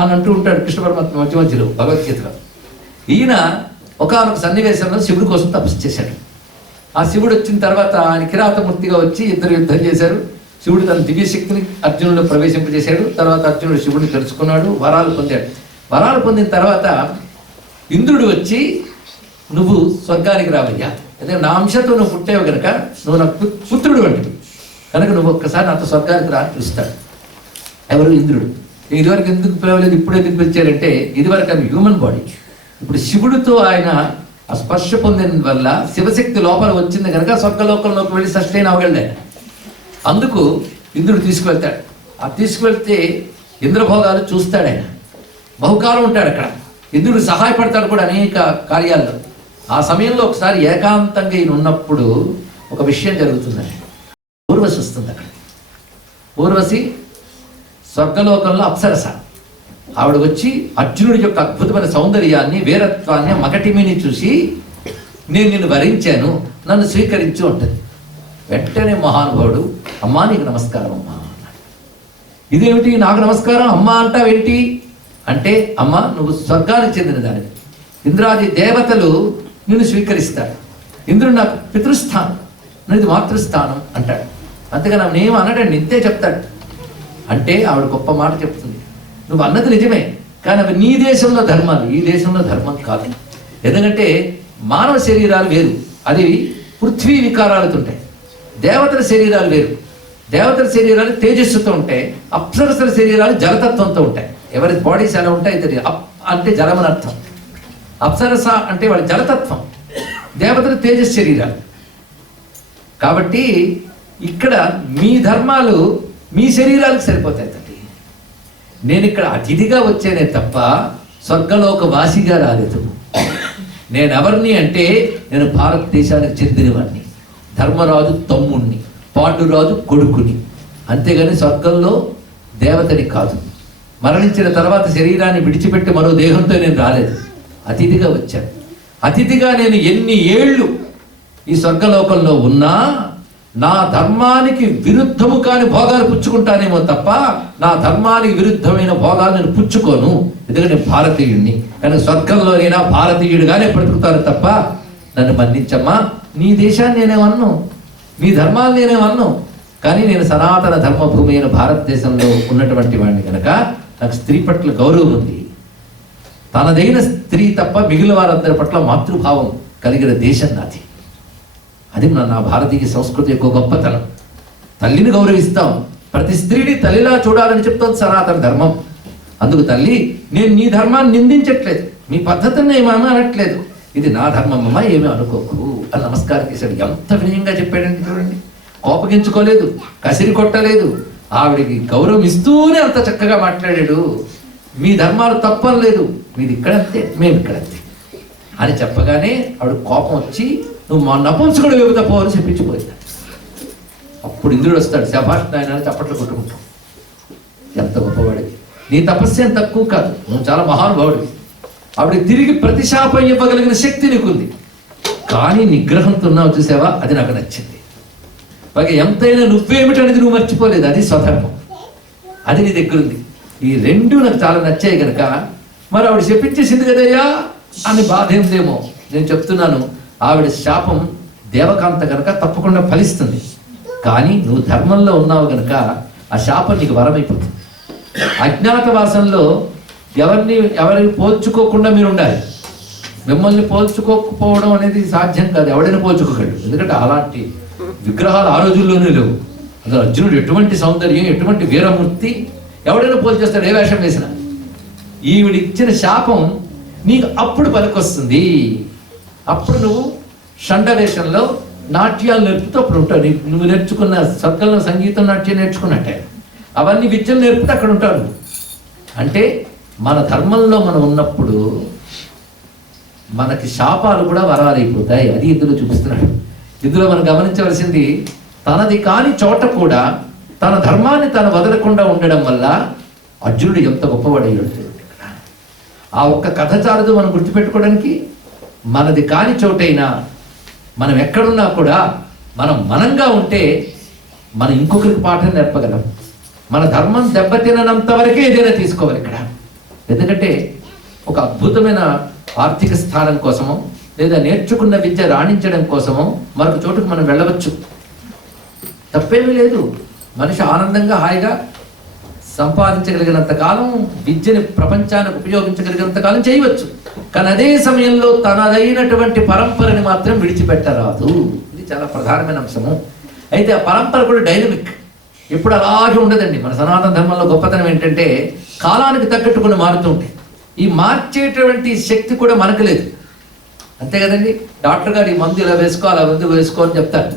అని అంటూ ఉంటాడు కృష్ణ పరమాత్మ మధ్యలో భగవద్గీతలో. ఈయన ఒకానొక సన్నివేశంలో శివుడి కోసం తపస్సు చేశాడు. ఆ శివుడు వచ్చిన తర్వాత ఆయన కిరాతమూర్తిగా వచ్చి ఇద్దరు యుద్ధం చేశారు. శివుడు తన దివ్యశక్తిని అర్జునుడిలో ప్రవేశింపజేశాడు. తర్వాత అర్జునుడు శివుడిని తెలుసుకున్నాడు, వరాలు పొందాడు. వరాలు పొందిన తర్వాత ఇంద్రుడు వచ్చి, నువ్వు స్వర్గానికి రావయ్యా, ఎందుకంటే నా అంశతో నువ్వు పుట్టావు కనుక నువ్వు నాకు పుత్రుడు వంటివి కనుక నువ్వు ఒక్కసారి నాతో స్వర్గానికి రా పిలుస్తాడు. ఎవరు? ఇంద్రుడు. ఇదివరకు ఎందుకు పిలవలేదు, ఇప్పుడు ఎందుకు పిలిచారంటే ఇదివరకు అది హ్యూమన్ బాడీ. ఇప్పుడు శివుడితో ఆయన ఆ స్పర్శ పొందిన వల్ల శివశక్తి లోపల వచ్చింది కనుక స్వర్గలోకంలోకి వెళ్ళి సస్టైన్ అవ్వగలడు. అందుకు ఇంద్రుడు తీసుకువెళ్తాడు. ఆ తీసుకువెళ్తే ఇంద్రభోగాలు చూస్తాడు. ఆయన బహుకాలం ఉంటాడు అక్కడ. ఇంద్రుడు సహాయపడతాడు కూడా అనేక కార్యాల్లో. ఆ సమయంలో ఒకసారి ఏకాంతంగా ఈయన ఉన్నప్పుడు ఒక విషయం జరుగుతుందండి. ఊర్వశి వస్తుంది అక్కడ. ఊర్వశి స్వర్గలోకంలో అప్సరస. ఆవిడ వచ్చి అర్జునుడి యొక్క అద్భుతమైన సౌందర్యాన్ని, వీరత్వాన్ని, మగటిమిని చూసి నేను నిన్ను వరించాను, నన్ను స్వీకరించు ఉంటుంది. వెంటనే మహానుభావుడు, అమ్మా నీకు నమస్కారం అమ్మా అన్నాడు. ఇదేమిటి నాకు నమస్కారం అమ్మా అంటావేంటి అంటే, అమ్మ నువ్వు స్వర్గానికి చెందిన దానివి, ఇంద్రాది దేవతలు నిన్ను స్వీకరిస్తాడు. ఇంద్రుడు నాకు పితృస్థానం, ఇది మాతృస్థానం అంటాడు. అంతేగాని ఆమె ఏం అనడండి, ఇంతే చెప్తాడు. అంటే ఆవిడ గొప్ప మాట చెప్తుంది, నువ్వు అన్నది నిజమే, కానీ అవి నీ దేశంలో ధర్మాలు, ఈ దేశంలో ధర్మం కాదు. ఎందుకంటే మానవ శరీరాలు వేరు, అది పృథ్వీ వికారాలతో ఉంటాయి. దేవతల శరీరాలు వేరు, దేవతల శరీరాలు తేజస్సుతో ఉంటాయి. అప్సరసల శరీరాలు జలతత్వంతో ఉంటాయి. ఎవరి బాడీస్ ఎలా ఉంటాయి తెలియదు. అప్ అంటే జలమని అర్థం, అప్సరస అంటే వాళ్ళ జలతత్వం, దేవతల తేజస్ శరీరాలు. కాబట్టి ఇక్కడ మీ ధర్మాలు మీ శరీరాలకు సరిపోతాయి తండ్రి. నేను ఇక్కడ అతిథిగా వచ్చానే తప్ప స్వర్గలోక వాసిగా రాలేదు. నేను ఎవరిని అంటే నేను భారతదేశానికి చెందినవాడిని, ధర్మరాజు తమ్ముణ్ణి, పాండురాజు కొడుకుని, అంతేగాని స్వర్గంలో దేవతని కాదు. మరణించిన తర్వాత శరీరాన్ని విడిచిపెట్టి మరో దేహంతో నేను రాలేదు, అతిథిగా వచ్చాను. అతిథిగా నేను ఎన్ని ఏళ్ళు ఈ స్వర్గలోకంలో ఉన్నా నా ధర్మానికి విరుద్ధము కాని భోగాలు పుచ్చుకుంటానేమో తప్ప నా ధర్మానికి విరుద్ధమైన భోగాలు నేను పుచ్చుకోను. ఎందుకంటే భారతీయుడిని, కానీ స్వర్గంలోనైనా భారతీయుడిగానే బ్రతుకుతాను తప్ప నన్ను మన్నించమ్మా, నీ దేశాన్ని నేనేమన్ను, నీ ధర్మాలు నేనేమన్ను, కానీ నేను సనాతన ధర్మభూమి అయిన భారతదేశంలో ఉన్నటువంటి వాడిని కనుక నాకు స్త్రీ పట్ల గౌరవం ఉంది. తనదైన స్త్రీ తప్ప మిగిలిన వారందరి పట్ల మాతృభావం కలిగిన దేశం నాది. అది నా భారతీయ సంస్కృతి యొక్క గొప్పతనం. తల్లిని గౌరవిస్తాం, ప్రతి స్త్రీని తల్లిలా చూడాలని చెప్తోంది సనాతన ధర్మం. అందుకు తల్లి, నేను నీ ధర్మాన్ని నిందించట్లేదు, మీ పద్ధతిని ఏమీ అనట్లేదు, ఇది నా ధర్మం అమ్మ, ఏమీ అనుకోకు అని నమస్కారం చేశాడు. ఎంత వినయంగా చెప్పాడండి చూడండి. కోపగించుకోలేదు, కసిరి కొట్టలేదు, ఆవిడికి గౌరవం ఇస్తూనే అంత చక్కగా మాట్లాడాడు. మీ ధర్మాలు తప్పలేదు, మీది ఇక్కడంతే, మేము ఇక్కడంతే అని చెప్పగానే ఆవిడ కోపం వచ్చి నువ్వు మా నపుంసకుడు వేపు తప్పవని చెప్పించిపోయింది. అప్పుడు ఇంద్రుడు వస్తాడు, శభాష్ నాయన చప్పట్లు కొట్టుకుంటాం. ఎంత గొప్పవాడివి, నీ తపస్సు ఏం తక్కువ కాదు, నువ్వు చాలా మహానుభావుడివి. ఆవిడకి తిరిగి ప్రతిశాపం ఇవ్వగలిగిన శక్తి నీకుంది, కానీ నిగ్రహంతో ఉన్నావు చూసావా, అది నాకు నచ్చింది. పైగా ఎంతైనా నువ్వేమిటనేది నువ్వు మర్చిపోలేదు, అది స్వధర్మం, అది నీ దగ్గరుంది. ఈ రెండు నాకు చాలా నచ్చాయి కనుక మరి ఆవిడ చెప్పించేసింది కదయ్యా అని బాధ ఏందేమో. నేను చెప్తున్నాను, ఆవిడ శాపం దేవకాంత కనుక తప్పకుండా ఫలిస్తుంది, కానీ నువ్వు ధర్మంలో ఉన్నావు కనుక ఆ శాపం నీకు వరమైపోతుంది. అజ్ఞాతవాసంలో ఎవరిని పోల్చుకోకుండా మీరు ఉండాలి. మిమ్మల్ని పోల్చుకోకపోవడం అనేది సాధ్యం కాదు, ఎవడైనా పోల్చుకోగలడు. ఎందుకంటే అలాంటి విగ్రహాలు ఆ రోజుల్లోనే లేవు. అసలు అర్జునుడు ఎటువంటి సౌందర్యం, ఎటువంటి వీరమూర్తి, ఎవడైనా పోల్చేస్తాడు ఏ వేషం వేసినా. ఈవిడిచ్చిన శాపం నీకు అప్పుడు పనికొస్తుంది. అప్పుడు నువ్వు షండ వేషంలో నాట్యాలు నేర్పుతూ అప్పుడు ఉంటావు. నువ్వు నేర్చుకున్న స్వర్గంలో సంగీతం, నాట్యం నేర్చుకున్నట్టే అవన్నీ విద్యలు నేర్పుతూ అక్కడ ఉంటాడు. అంటే మన ధర్మంలో మనం ఉన్నప్పుడు మనకి శాపాలు కూడా వరాలైపోతాయి. అది ఇందులో చూపిస్తున్నాడు. ఇందులో మనం గమనించవలసింది, తనది కాని చోట కూడా తన ధర్మాన్ని తను వదలకుండా ఉండడం వల్ల అర్జునుడు ఎంత గొప్పవాడయ్యాడు. ఆ ఒక్క కథ చాలదు మనం గుర్తుపెట్టుకోవడానికి. మనది కాని చోటైనా మనం ఎక్కడున్నా కూడా మనం మనంగా ఉంటే మనం ఇంకొకరికి పాఠం నేర్పగలం. మన ధర్మం దెబ్బతినంత వరకే ఏదైనా తీసుకోవాలి ఇక్కడ. ఎందుకంటే ఒక అద్భుతమైన ఆర్థిక స్థానం కోసమో లేదా నేర్చుకున్న విద్య రాణించడం కోసమో మరొక చోటుకు మనం వెళ్ళవచ్చు, తప్పేమీ లేదు. మనిషి ఆనందంగా హాయిగా సంపాదించగలిగినంత కాలం, విద్యని ప్రపంచానికి ఉపయోగించగలిగినంత కాలం చేయవచ్చు. కానీ అదే సమయంలో తనదైనటువంటి పరంపరని మాత్రం విడిచిపెట్టరాదు. ఇది చాలా ప్రధానమైన అంశము. అయితే ఆ పరంపర కూడా డైనమిక్, ఎప్పుడు అలాగే ఉండదండి. మన సనాతన ధర్మంలో గొప్పతనం ఏంటంటే కాలానికి తగ్గట్టు కొన్ని మారుతుంటాయి. ఈ మార్చేటువంటి శక్తి కూడా మనకు లేదు, అంతే కదండి. డాక్టర్ గారు ఈ మందు ఇలా వేసుకో, అలా మందు వేసుకో అని చెప్తారు.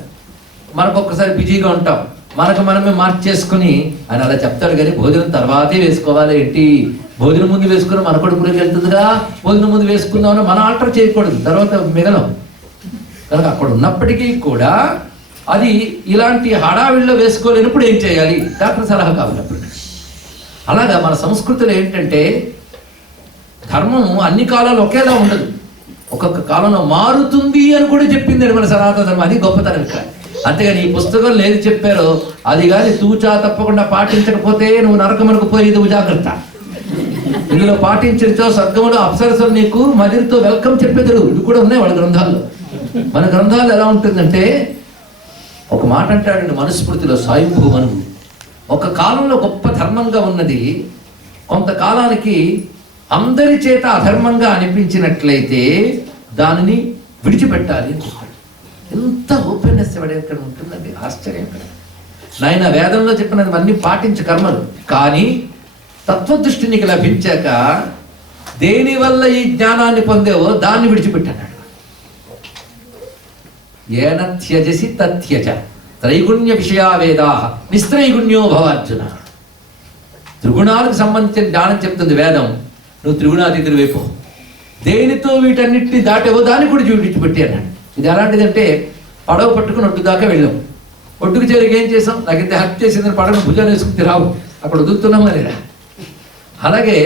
మనకు ఒక్కసారి బిజీగా ఉంటాం, మనకు మనమే మార్చేసుకుని ఆయన అలా చెప్తాడు. కానీ భోజనం తర్వాతే వేసుకోవాలి ఏంటి, భోజనం ముందు వేసుకుని మన కొడుకులోకి వెళ్తుందిగా, భోజనం ముందు వేసుకుందామని మనం ఆల్టర్ చేయకూడదు, తర్వాత మిగలం. కనుక అక్కడ ఉన్నప్పటికీ కూడా అది ఇలాంటి హడావిడిలో వేసుకోలేనప్పుడు ఏం చేయాలి, డాక్టర్ సలహా కావాలప్పుడు. అలాగా మన సంస్కృతిలో ఏంటంటే ధర్మం అన్ని కాలాలు ఒకేలా ఉండదు, ఒక్కొక్క కాలంలో మారుతుంది అని కూడా చెప్పింది మన సనాతన ధర్మం. అది గొప్పతనం ఇక్కడ. అంతేగాని ఈ పుస్తకంలో ఏది చెప్పారో అది కానీ తూచా తప్పకుండా పాటించకపోతే నువ్వు నరకమునకు పోయేది జాగ్రత్త. ఇందులో పాటించో స్వర్గంలో అప్సరసలు నీకు మదిరితో వెల్కమ్ చెప్పేదరు ఇవి కూడా ఉన్నాయి వాళ్ళ గ్రంథాల్లో. మన గ్రంథాలు ఎలా ఉంటుందంటే ఒక మాట అంటాడండి మనుస్మృతిలో స్వయంభూ మనువు, ఒక కాలంలో గొప్ప ధర్మంగా ఉన్నది కొంతకాలానికి అందరి చేత అధర్మంగా అనిపించినట్లయితే దానిని విడిచిపెట్టాలి అని చెప్పాడు. ఎంత ఓపెన్నెస్ ఇక్కడ ఉంటుందండి, ఆశ్చర్యం. ఇక్కడ నాయన వేదంలో చెప్పినది అన్నీ పాటించు కర్మలు, కానీ తత్వదృష్టి నీకు లభించాక దేనివల్ల ఈ జ్ఞానాన్ని పొందేవో దాన్ని విడిచిపెట్టాడు. ఏన త్యజసి తత్యజ త్రైగుణ్య విషయా వేదా నిస్త్రైగుణ్యో భవ అర్జున. త్రిగుణాలకు సంబంధించిన జ్ఞానం చెప్తుంది వేదం, నువ్వు త్రిగుణాతీతుడి వైపు. దేనితో వీటన్నిటిని దాటేవో దాన్ని కూడా విడిచిపెట్టి అన్నాడు. ఇది ఎలాంటిదంటే పడవ పట్టుకుని ఒడ్డు దాకా వెళ్ళాం, ఒడ్డుకు చేరికి ఏం చేసాం, నాకు ఇంత హెల్ప్ చేసిందని పడవను భుజాన్ని వేసుకుని రావు, అక్కడ వదులుతున్నామని. అలాగే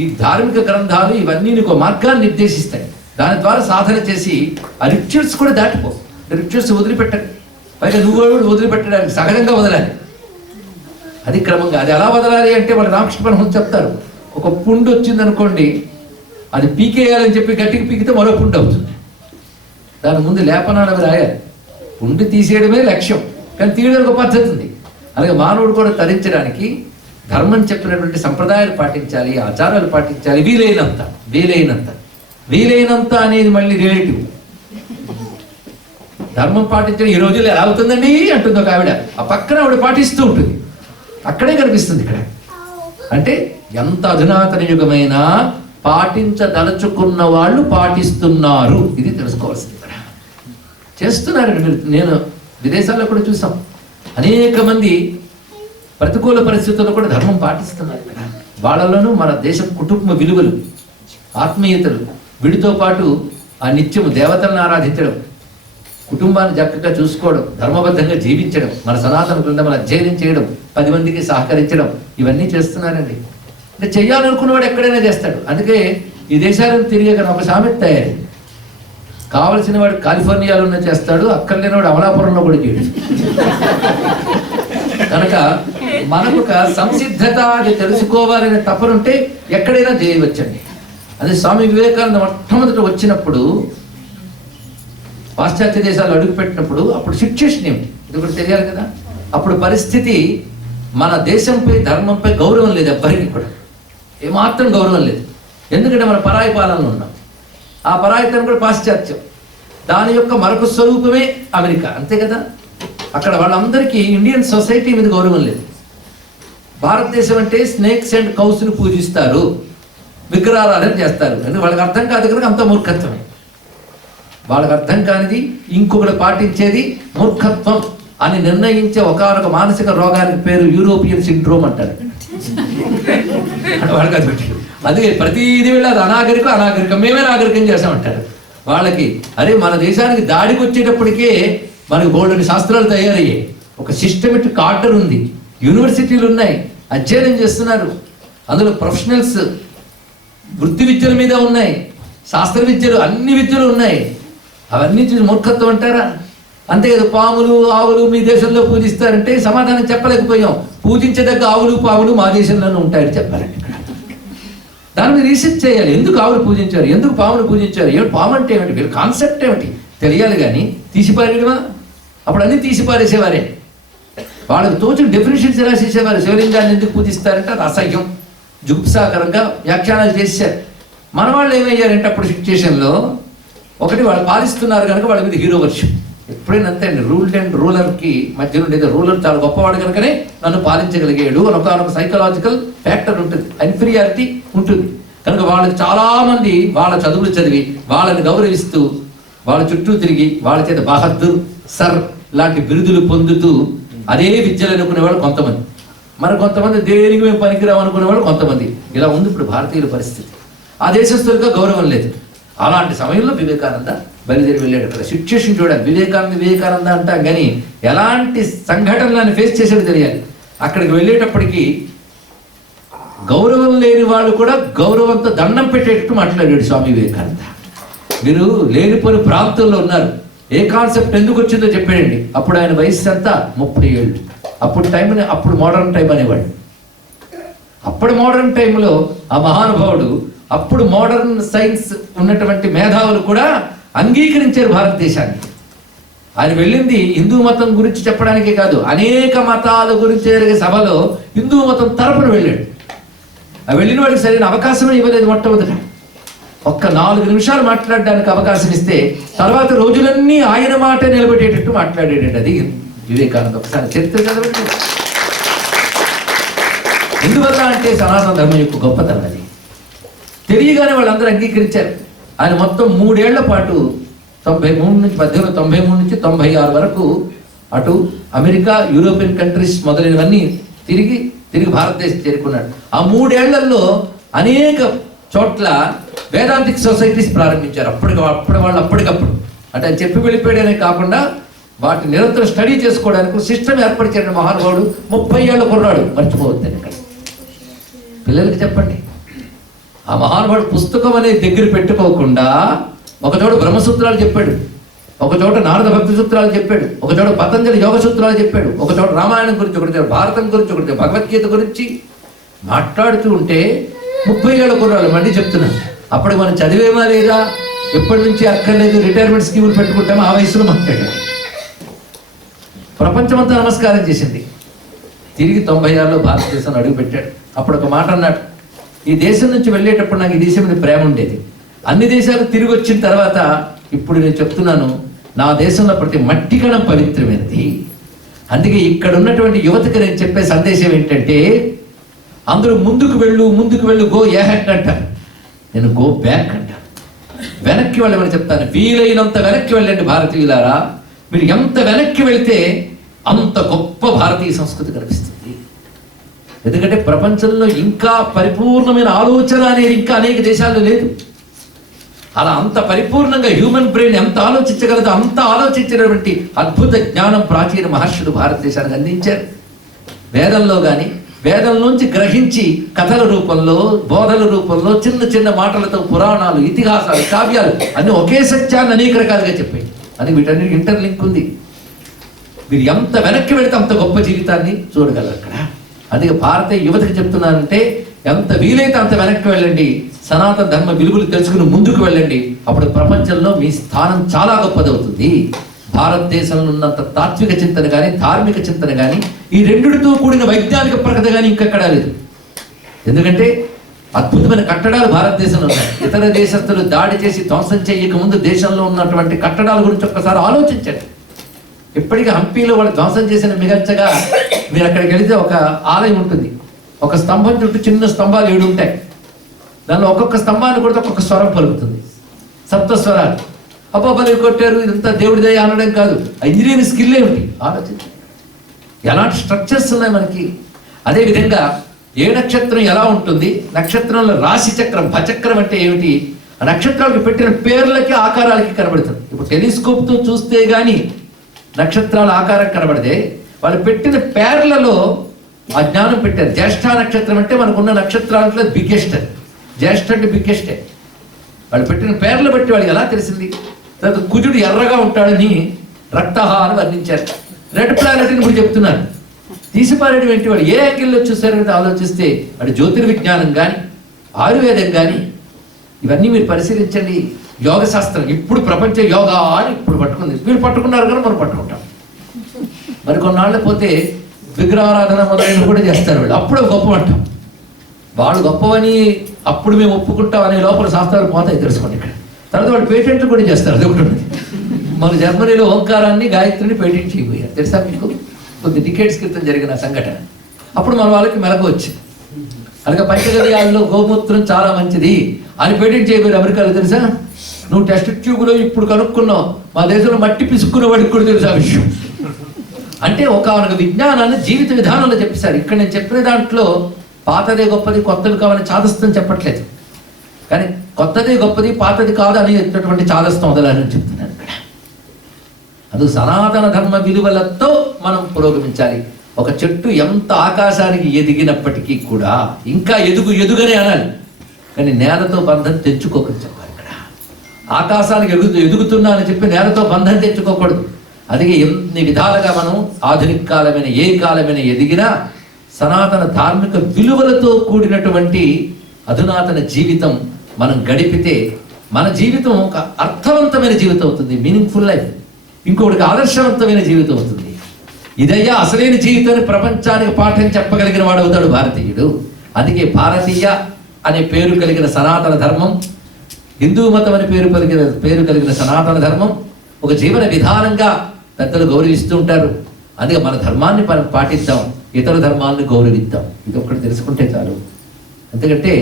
ఈ ధార్మిక గ్రంథాలు ఇవన్నీ నీకు మార్గాన్ని నిర్దేశిస్తాయి, దాని ద్వారా సాధన చేసి ఆ రిచువల్స్ కూడా దాటిపో, రిచువల్స్ వదిలిపెట్టండి. పైగా నువ్వు వదిలిపెట్టడానికి సహజంగా వదలాలి. అది క్రమంగా. అది ఎలా వదలాలి అంటే మన రామకృష్ణ పరమహంస చెప్తారు, ఒక పుండు వచ్చిందనుకోండి, అది పీకేయాలని చెప్పి గట్టికి పీకితే మరో పుండు అవుతుంది. దాని ముందు లేపనాలు అవి రాయాలి. పుండు తీసేయడమే లక్ష్యం, కానీ తీయడం ఒక పద్ధతి ఉంది. అలాగే మానవుడు కూడా తరించడానికి ధర్మం చెప్పినటువంటి సంప్రదాయాలు పాటించాలి, ఆచారాలు పాటించాలి. వీలైనంత వీలైనంత వీలైనంత అనేది మళ్ళీ రిలేటివ్. ధర్మం పాటించడం ఈ రోజుల్లో ఎలా అవుతుందండి అంటుంది ఒక ఆవిడ. ఆ పక్కన ఆవిడ పాటిస్తూ ఉంటుంది. అక్కడే కనిపిస్తుంది ఇక్కడ. అంటే ఎంత అధునాతన యుగమైనా పాటించదలుచుకున్న వాళ్ళు పాటిస్తున్నారు. ఇది తెలుసుకోవాల్సింది. ఇక్కడ చేస్తున్నారండి మీరు. నేను విదేశాల్లో కూడా చూసాం, అనేక మంది ప్రతికూల పరిస్థితుల్లో కూడా ధర్మం పాటిస్తున్నారు. ఇక్కడ వాళ్ళలోనూ మన దేశ కుటుంబ విలువలు, ఆత్మీయతలు, వీటితో పాటు ఆ నిత్యము దేవతలను ఆరాధించడం, కుటుంబాన్ని చక్కగా చూసుకోవడం, ధర్మబద్ధంగా జీవించడం, మన సనాతన గ్రంథములు అధ్యయనం చేయడం, 10 మందికి సహకరించడం, ఇవన్నీ చేస్తున్నారండి. అంటే చెయ్యాలనుకున్నవాడు ఎక్కడైనా చేస్తాడు. అందుకే ఈ దేశాలను తిరిగే ఒక సామెత తయారైంది, కావలసిన వాడు కాలిఫోర్నియాలోనే చేస్తాడు, అక్కర్లేనివాడు అమలాపురంలో కూడా చేయడు. కనుక మనకు ఒక సంసిద్ధత, అది తెలుసుకోవాలనే తపనుంటే ఎక్కడైనా చేయవచ్చండి. అదే స్వామి వివేకానంద మొట్టమొదట వచ్చినప్పుడు పాశ్చాత్య దేశాలు అడుగుపెట్టినప్పుడు అప్పుడు సిచ్యుయేషన్ ఏమిటి ఇది కూడా తెలియాలి కదా. అప్పుడు పరిస్థితి, మన దేశంపై ధర్మంపై గౌరవం లేదు, ఎవ్వరికి కూడా ఏమాత్రం గౌరవం లేదు. ఎందుకంటే మన పరాయి పాలనలో ఉన్నాం. ఆ పరాయితనం కూడా పాశ్చాత్యం, దాని యొక్క మరొక స్వరూపమే అమెరికా, అంతే కదా. అక్కడ వాళ్ళందరికీ ఇండియన్ సొసైటీ మీద గౌరవం లేదు. భారతదేశం అంటే స్నేక్స్ అండ్ కౌస్ని పూజిస్తారు, విగ్రహారాధన చేస్తారు. ఎందుకంటే వాళ్ళకి అర్థం కాదు కనుక అంత మూర్ఖత్వమే. వాళ్ళకి అర్థం కానిది ఇంకొకటి పాటించేది మూర్ఖత్వం అని నిర్ణయించే ఒకనొక మానసిక రోగానికి పేరు యూరోపియన్ సిండ్రోమ్ అంటారు. వాళ్ళకి అది అందుకే ప్రతిదీ వెళ్ళి అది అనాగరికం, అనాగరికం, మేమే నాగరికం చేసామంటారు. వాళ్ళకి అరే మన దేశానికి దాడికి వచ్చేటప్పటికే మనకు బోల్డని శాస్త్రాలు తయారయ్యాయి, ఒక సిస్టమేటిక్ ఆర్డర్ ఉంది, యూనివర్సిటీలు ఉన్నాయి, అధ్యయనం చేస్తున్నారు, అందులో ప్రొఫెషనల్స్ వృత్తి విద్యల మీద ఉన్నాయి, శాస్త్ర విద్యలు, అన్ని విద్యలు ఉన్నాయి. అవన్నీ చూసి మూర్ఖత్వం అంటారా? అంతే కదా. పాములు ఆవులు మీ దేశంలో పూజిస్తారంటే సమాధానం చెప్పలేకపోయాం. పూజించదగ్గ ఆవులు పాములు మా దేశంలోనే ఉంటాయని చెప్పారండి. ఇక్కడ దాని మీద రీసెర్చ్ చేయాలి. ఎందుకు ఆవులు పూజించారు, ఎందుకు పాములు పూజించారు, ఏమిటి పాము అంటే ఏమిటి, వీళ్ళ కాన్సెప్ట్ ఏమిటి తెలియాలి. కానీ తీసిపారేయడమా? అప్పుడు అన్నీ తీసిపారేసేవారే. వాళ్ళకి తోచిన డెఫినేషన్స్ ఎలా చేసేవారు. శివలింగాన్ని ఎందుకు పూజిస్తారంటే అది అసహ్యం, జుగుప్సాకరంగా వ్యాఖ్యానాలు చేశారు. మన వాళ్ళు ఏమయ్యారంటే అప్పుడు సిచ్యుయేషన్లో ఒకటి వాళ్ళు పాలిస్తున్నారు కనుక వాళ్ళ మీద హీరో వర్షం. ఎప్పుడైనా అంతే అండి, రూల్ అండ్ రూలర్కి మధ్య ఉండేది. రూలర్ చాలా గొప్పవాడు కనుకనే నన్ను పాలించగలిగాడు అని ఒక సైకలాజికల్ ఫ్యాక్టర్ ఉంటుంది, ఇన్ఫీరియారిటీ ఉంటుంది. కనుక వాళ్ళకి చాలామంది వాళ్ళ చదువులు చదివి వాళ్ళని గౌరవిస్తూ వాళ్ళ చుట్టూ తిరిగి వాళ్ళ చేత బహద్దూర్, సర్ లాంటి బిరుదులు పొందుతూ అదే విద్యలు అనుకునేవాళ్ళు కొంతమంది, మరి కొంతమంది దేనికి మేము పనికిరావు అనుకునేవాళ్ళు కొంతమంది. ఇలా ఉంది ఇప్పుడు భారతీయుల పరిస్థితి. ఆ దేశస్తులుగా గౌరవం లేదు. అలాంటి సమయంలో వివేకానంద బయలుదేరి వెళ్ళాడు. అక్కడ సిచ్యుయేషన్ చూడాలి. వివేకానంద అంటాం కానీ ఎలాంటి సంఘటనలను ఫేస్ చేసాడో తెలియాలి. అక్కడికి వెళ్ళేటప్పటికీ గౌరవం లేని వాళ్ళు కూడా గౌరవంతో దండం పెట్టేటట్టు మాట్లాడాడు స్వామి వివేకానంద. మీరు లేనిపోని ప్రాంతంలో ఉన్నారు, ఏ కాన్సెప్ట్ ఎందుకు వచ్చిందో చెప్పాడండి. అప్పుడు ఆయన వయసు అంతా 30 ఏళ్ళు. అప్పుడు మోడర్న్ టైం అనేవాడు. అప్పుడు మోడర్న్ టైంలో ఆ మహానుభావుడు, అప్పుడు మోడర్న్ సైన్స్ ఉన్నటువంటి మేధావులు కూడా అంగీకరించారు భారతదేశాన్ని. ఆయన వెళ్ళింది హిందూ మతం గురించి చెప్పడానికే కాదు, అనేక మతాల గురించి జరిగే సభలో హిందూ మతం తరపున వెళ్ళాడు. ఆ వెళ్ళిన వాడికి సరైన అవకాశమే ఇవ్వలేదు. మొట్టమొదట ఒక్క 4 నిమిషాలు మాట్లాడడానికి అవకాశం ఇస్తే తర్వాత రోజులన్నీ ఆయన మాట నిలబెట్టేటట్టు మాట్లాడేటట్టు. అది వివేకానంద. ఒకసారి చరిత్ర చదవండి. ఎందువల్ల అంటే సనాతన ధర్మం యొక్క గొప్పతనం అది తెలియగానే వాళ్ళందరూ అంగీకరించారు. ఆయన మొత్తం 3 ఏళ్ల పాటు 1893 నుంచి 96 వరకు అటు అమెరికా, యూరోపియన్ కంట్రీస్ మొదలైనవన్నీ తిరిగి భారతదేశం చేరుకున్నాడు. ఆ 3 ఏళ్లలో అనేక చోట్ల వేదాంతిక్ సొసైటీస్ ప్రారంభించారు. అప్పటికప్పుడు అంటే ఆయన చెప్పి వెళ్ళిపోయాడనే కాకుండా వాటి నిరంతరం స్టడీ చేసుకోవడానికి సిస్టమ్ ఏర్పరిచాడు మహానుభావుడు. 30 ఏళ్ళ కుర్రాడు, మర్చిపోవద్దండి. ఇక్కడ పిల్లలకి చెప్పండి, ఆ మహానుభావుడు పుస్తకం అనేది దగ్గర పెట్టుకోకుండా ఒకచోట బ్రహ్మసూత్రాలు చెప్పాడు. ఒక చోట నారద భక్తి సూత్రాలు చెప్పాడు, ఒక చోట పతంజలి యోగ సూత్రాలు చెప్పాడు, ఒక చోట రామాయణం గురించి, ఒకటి చోట భారతం గురించి, ఒకటి చోట భగవద్గీత గురించి మాట్లాడుతూ ఉంటే 30 ఏళ్ళ కుర్రాళ్ళు మళ్ళీ చెప్తున్నాను. అప్పుడు మనం చదివేమా లేదా, ఎప్పటి నుంచి అక్కర్లేదు, రిటైర్మెంట్ స్కీములు పెట్టుకుంటామో ఆ వయసులో మాట్లాడాడు. ప్రపంచమంతా నమస్కారం చేసింది. తిరిగి 96లో భారతదేశంలో అడుగుపెట్టాడు. అప్పుడు ఒక మాట అన్నాడు, ఈ దేశం నుంచి వెళ్ళేటప్పుడు నాకు ఈ దేశం మీద ప్రేమ ఉండేది, అన్ని దేశాలు తిరిగి వచ్చిన తర్వాత ఇప్పుడు నేను చెప్తున్నాను, నా దేశంలో ప్రతి మట్టి కణం పవిత్రమైనది. అందుకే ఇక్కడ ఉన్నటువంటి యువతకి నేను చెప్పే సందేశం ఏంటంటే, అందరూ ముందుకు వెళ్ళు గో యాహెడ్ అంటారు, నేను గో బ్యాక్ అంటాను, వెనక్కి వెళ్ళమని చెప్తాను. వీలైనంత వెనక్కి వెళ్ళండి భారతీయులారా. మీరు ఎంత వెనక్కి వెళ్తే అంత గొప్ప భారతీయ సంస్కృతి కనిపిస్తుంది. ఎందుకంటే ప్రపంచంలో ఇంకా పరిపూర్ణమైన ఆలోచన అనేది ఇంకా అనేక దేశాల్లో లేదు. అలా అంత పరిపూర్ణంగా హ్యూమన్ బ్రెయిన్ ఎంత ఆలోచించగలదో అంత ఆలోచించినటువంటి అద్భుత జ్ఞానం ప్రాచీన మహర్షులు భారతదేశానికి అందించారు. వేదంలో కానీ వేదంలోంచి గ్రహించి కథల రూపంలో, బోధల రూపంలో, చిన్న చిన్న మాటలతో పురాణాలు, ఇతిహాసాలు, కావ్యాలు అన్ని ఒకే సత్యాన్ని అనేక రకాలుగా చెప్పాయి. అది వీటన్నిటికి ఇంటర్లింక్ ఉంది. మీరు ఎంత వెనక్కి వెళితే అంత గొప్ప జీవితాన్ని చూడగలరు అక్కడ. అందుకే భారతీయ యువతకి చెప్తున్నానంటే, ఎంత వీలైతే అంత వెనక్కి వెళ్ళండి, సనాతన ధర్మ విలువలు తెలుసుకుని ముందుకు వెళ్ళండి. అప్పుడు ప్రపంచంలో మీ స్థానం చాలా గొప్పదవుతుంది. భారతదేశంలో ఉన్నంత తాత్విక చింతన కానీ, ధార్మిక చింతన కానీ, ఈ రెండుతో కూడిన వైజ్ఞానిక ప్రగతి కానీ ఇంకెక్కడా లేదు. ఎందుకంటే అద్భుతమైన కట్టడాలు భారతదేశంలో ఉన్నాయి. ఇతర దేశస్తులు దాడి చేసి ధ్వంసం చేయక ముందు దేశంలో ఉన్నటువంటి కట్టడాల గురించి ఒక్కసారి ఆలోచించండి. ఇప్పటికీ హంపీలో వాళ్ళు ధ్వంసం చేసిన మిగల్చగా మీరు అక్కడికి వెళితే ఒక ఆలయం ఉంటుంది. ఒక స్తంభం చుట్టూ చిన్న స్తంభాలు 7 ఉంటాయి. దానిలో ఒక్కొక్క స్తంభాన్ని కూడా ఒక్కొక్క స్వరం పలుకుతుంది, సప్తస్వరాలు. అబ్బాబలి కొట్టారు, ఇదంతా దేవుడి దయ అనడం కాదు, ఇంజనీరింగ్ స్కిల్లే ఉంది. ఆలోచించండి ఎలాంటి స్ట్రక్చర్స్ ఉన్నాయి మనకి. అదేవిధంగా ఏ నక్షత్రం ఎలా ఉంటుంది, నక్షత్రంలో రాశి చక్రం, భచక్రం అంటే ఏమిటి, ఆ నక్షత్రాలకు పెట్టిన పేర్లకి ఆకారాలకి కనబడుతుంది. ఇప్పుడు టెలిస్కోప్తో చూస్తే కానీ నక్షత్రాల ఆకారం కనబడితే వాళ్ళు పెట్టిన పేర్లలో ఆ జ్ఞానం పెట్టారు. జ్యేష్ఠ నక్షత్రం అంటే మనకున్న నక్షత్రాలలో బిగ్గెస్ట్, జ్యేష్ఠ అంటే బిగ్గెస్టే. వాళ్ళు పెట్టిన పేర్లు బట్టి వాళ్ళకి ఎలా తెలిసింది. తర్వాత కుజుడు ఎర్రగా ఉంటాడని రక్తహ అని వర్ణించారు. రెడ్ ప్లానెట్ అని ఇప్పుడు చెప్తున్నారు. తీసిపారేయడం ఏంటి, వాడు ఏ యాంగిల్లో చూసారని ఆలోచిస్తే వాడు జ్యోతిర్విజ్ఞానం కానీ, ఆయుర్వేదం కానీ, ఇవన్నీ మీరు పరిశీలించండి. యోగ శాస్త్రం ఇప్పుడు ప్రపంచ యోగా అని ఇప్పుడు పట్టుకుంది. మీరు పట్టుకున్నారు కానీ మనం పట్టుకుంటాం. మరి కొన్నాళ్ళు పోతే విగ్రహారాధన మొదలైనవి కూడా చేస్తారు వాళ్ళు. అప్పుడు గొప్ప అంటాం. వాళ్ళు గొప్పవని అప్పుడు మేము ఒప్పుకుంటాం అనే లోపల శాస్త్రాలు పోతాయి, తెలుసుకోండి. ఇక్కడ తర్వాత వాళ్ళు పేటెంట్లు కూడా చేస్తారు. అది ఒకటి ఉంది. మన జర్మనీలో ఓంకారాన్ని, గాయత్రిని పేటెంట్ చేయబోయారు, తెలుసా మీకు? కొద్ది డికేట్స్ క్రితం జరిగిన సంఘటన. అప్పుడు మన వాళ్ళకి మెలకు వచ్చింది. అలాగే పంచగవ్యాల్లో గోమూత్రం చాలా మంచిది అని పేటెంట్ చేయబోయారు అమెరికాలో, తెలుసా? నువ్వు టెస్ట్ ట్యూబ్లో ఇప్పుడు కనుక్కున్నావు, మా దేశంలో మట్టి పిసుక్కున్న వాడికి కూడా తెలుసు ఆ విషయం. అంటే ఒక విజ్ఞానాన్ని జీవిత విధానంలో చెప్పేశారు. ఇక్కడ నేను చెప్పిన దాంట్లో పాతదే గొప్పది, కొత్తది కావాలని చాదస్తం చెప్పట్లేదు, కానీ కొత్తది గొప్పది, పాతది కాదు అనేటటువంటి చాదస్తం వదలని చెప్తున్నాను ఇక్కడ. అది సనాతన ధర్మ విలువలతో మనం పురోగమించాలి. ఒక చెట్టు ఎంత ఆకాశానికి ఎదిగినప్పటికీ కూడా ఇంకా ఎదుగనే అనాలి, కానీ నేలతో బంధం తెచ్చుకోకూడదు చెప్పాలి ఇక్కడ. ఆకాశానికి ఎదుగుతున్నా అని చెప్పి నేలతో బంధం తెచ్చుకోకూడదు. అది ఎన్ని విధాలుగా మనం ఆధునిక కాలమైన ఏ కాలమైన ఎదిగినా సనాతన ధార్మిక విలువలతో కూడినటువంటి అధునాతన జీవితం మనం గడిపితే మన జీవితం ఒక అర్థవంతమైన జీవితం అవుతుంది, మీనింగ్ఫుల్ లైఫ్. ఇంకొకటికి ఆదర్శవంతమైన జీవితం అవుతుంది. ఇదయ్యా అసలైన జీవితాన్ని ప్రపంచానికి పాఠం చెప్పగలిగిన వాడు అవుతాడు భారతీయుడు. అందుకే భారతీయ అనే పేరు కలిగిన సనాతన ధర్మం, హిందూ మతం అనే పేరు కలిగిన సనాతన ధర్మం ఒక జీవన విధానంగా పెద్దలు గౌరవిస్తూ ఉంటారు. అందుకే మన ధర్మాన్ని మనం పాటిద్దాం, ఇతర ధర్మాలను గౌరవిద్దాం. ఇది ఒక్కటి తెలుసుకుంటే చాలు. ఎందుకంటే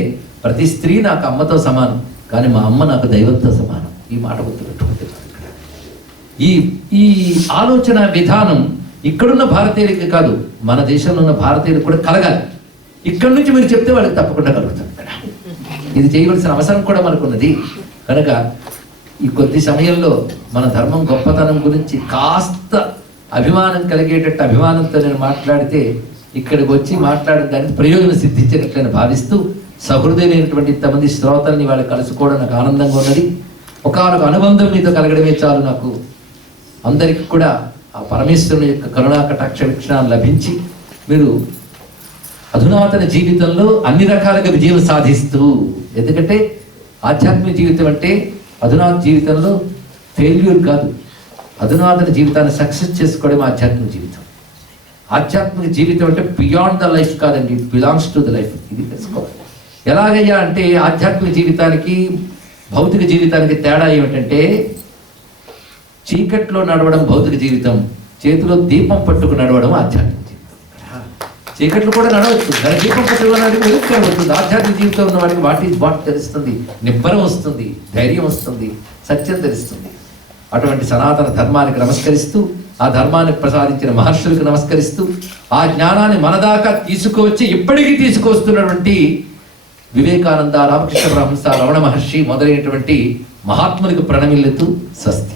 ప్రతి స్త్రీ నాకు అమ్మతో సమానం, కానీ మా అమ్మ నాకు దైవంతో సమానం. ఈ మాట గుర్తుపెట్టుకుంటే చాలు. ఈ ఆలోచన విధానం ఇక్కడున్న భారతీయులకి కాదు, మన దేశంలో ఉన్న భారతీయులకు కూడా కలగాలి. ఇక్కడి నుంచి మీరు చెప్తే వాళ్ళకి తప్పకుండా కలుగుతారు. ఇక్కడ ఇది చేయవలసిన అవసరం కూడా మనకున్నది. కనుక ఈ కొద్ది సమయంలో మన ధర్మం గొప్పతనం గురించి కాస్త అభిమానం కలిగేటట్టు అభిమానంతో నేను మాట్లాడితే ఇక్కడికి వచ్చి మాట్లాడిన దానికి ప్రయోజనం సిద్ధించినట్లని భావిస్తూ సహృదయమైనటువంటి ఇంతమంది శ్రోతల్ని వాళ్ళు కలుసుకోవడం నాకు ఆనందంగా ఉన్నది. ఒకనొక అనుబంధం మీతో కలగడమే చాలు నాకు అందరికీ కూడా ఆ పరమేశ్వరుని యొక్క కరుణా కటాక్ష వీక్షణాలు లభించి మీరు అధునాతన జీవితంలో అన్ని రకాలుగా విజయం సాధిస్తూ, ఎందుకంటే ఆధ్యాత్మిక జీవితం అంటే అధునాతన జీవితంలో ఫెయిల్యూర్ కాదు, అధునాతన జీవితాన్ని సక్సెస్ చేసుకోవడం ఆధ్యాత్మిక జీవితం. ఆధ్యాత్మిక జీవితం అంటే బియాండ్ ద లైఫ్ కాదండి, it belongs to the life. ఇది తెలుసుకోవాలి. ఎలాగయ్యా అంటే ఆధ్యాత్మిక జీవితానికి భౌతిక జీవితానికి తేడా ఏమిటంటే, చీకట్లో నడవడం భౌతిక జీవితం, చేతిలో దీపం పట్టుకు నడవడం ఆధ్యాత్మిక జీవితం. చీకట్లు కూడా నడవచ్చు, దాని దీపం పట్టుకున్నవాడికి వెలుగు అవుతుంది. ఆధ్యాత్మిక జీవితం ఉన్న వాడికి వాట్ ఈజ్ వాట్ తెలుస్తుంది, నిబ్బరం వస్తుంది, ధైర్యం వస్తుంది, సత్యం తెలుస్తుంది. అటువంటి సనాతన ధర్మానికి నమస్కరిస్తూ, ఆ ధర్మాన్ని ప్రసాదించిన మహర్షులకు నమస్కరిస్తూ, ఆ జ్ఞానాన్ని మన దాకా తీసుకువచ్చి ఇప్పటికీ తీసుకొస్తున్నటువంటి వివేకానంద, రామకృష్ణ పరమహంస, రమణ మహర్షి మొదలైనటువంటి మహాత్ములకు ప్రణమిల్లుతూ స్వస్తి.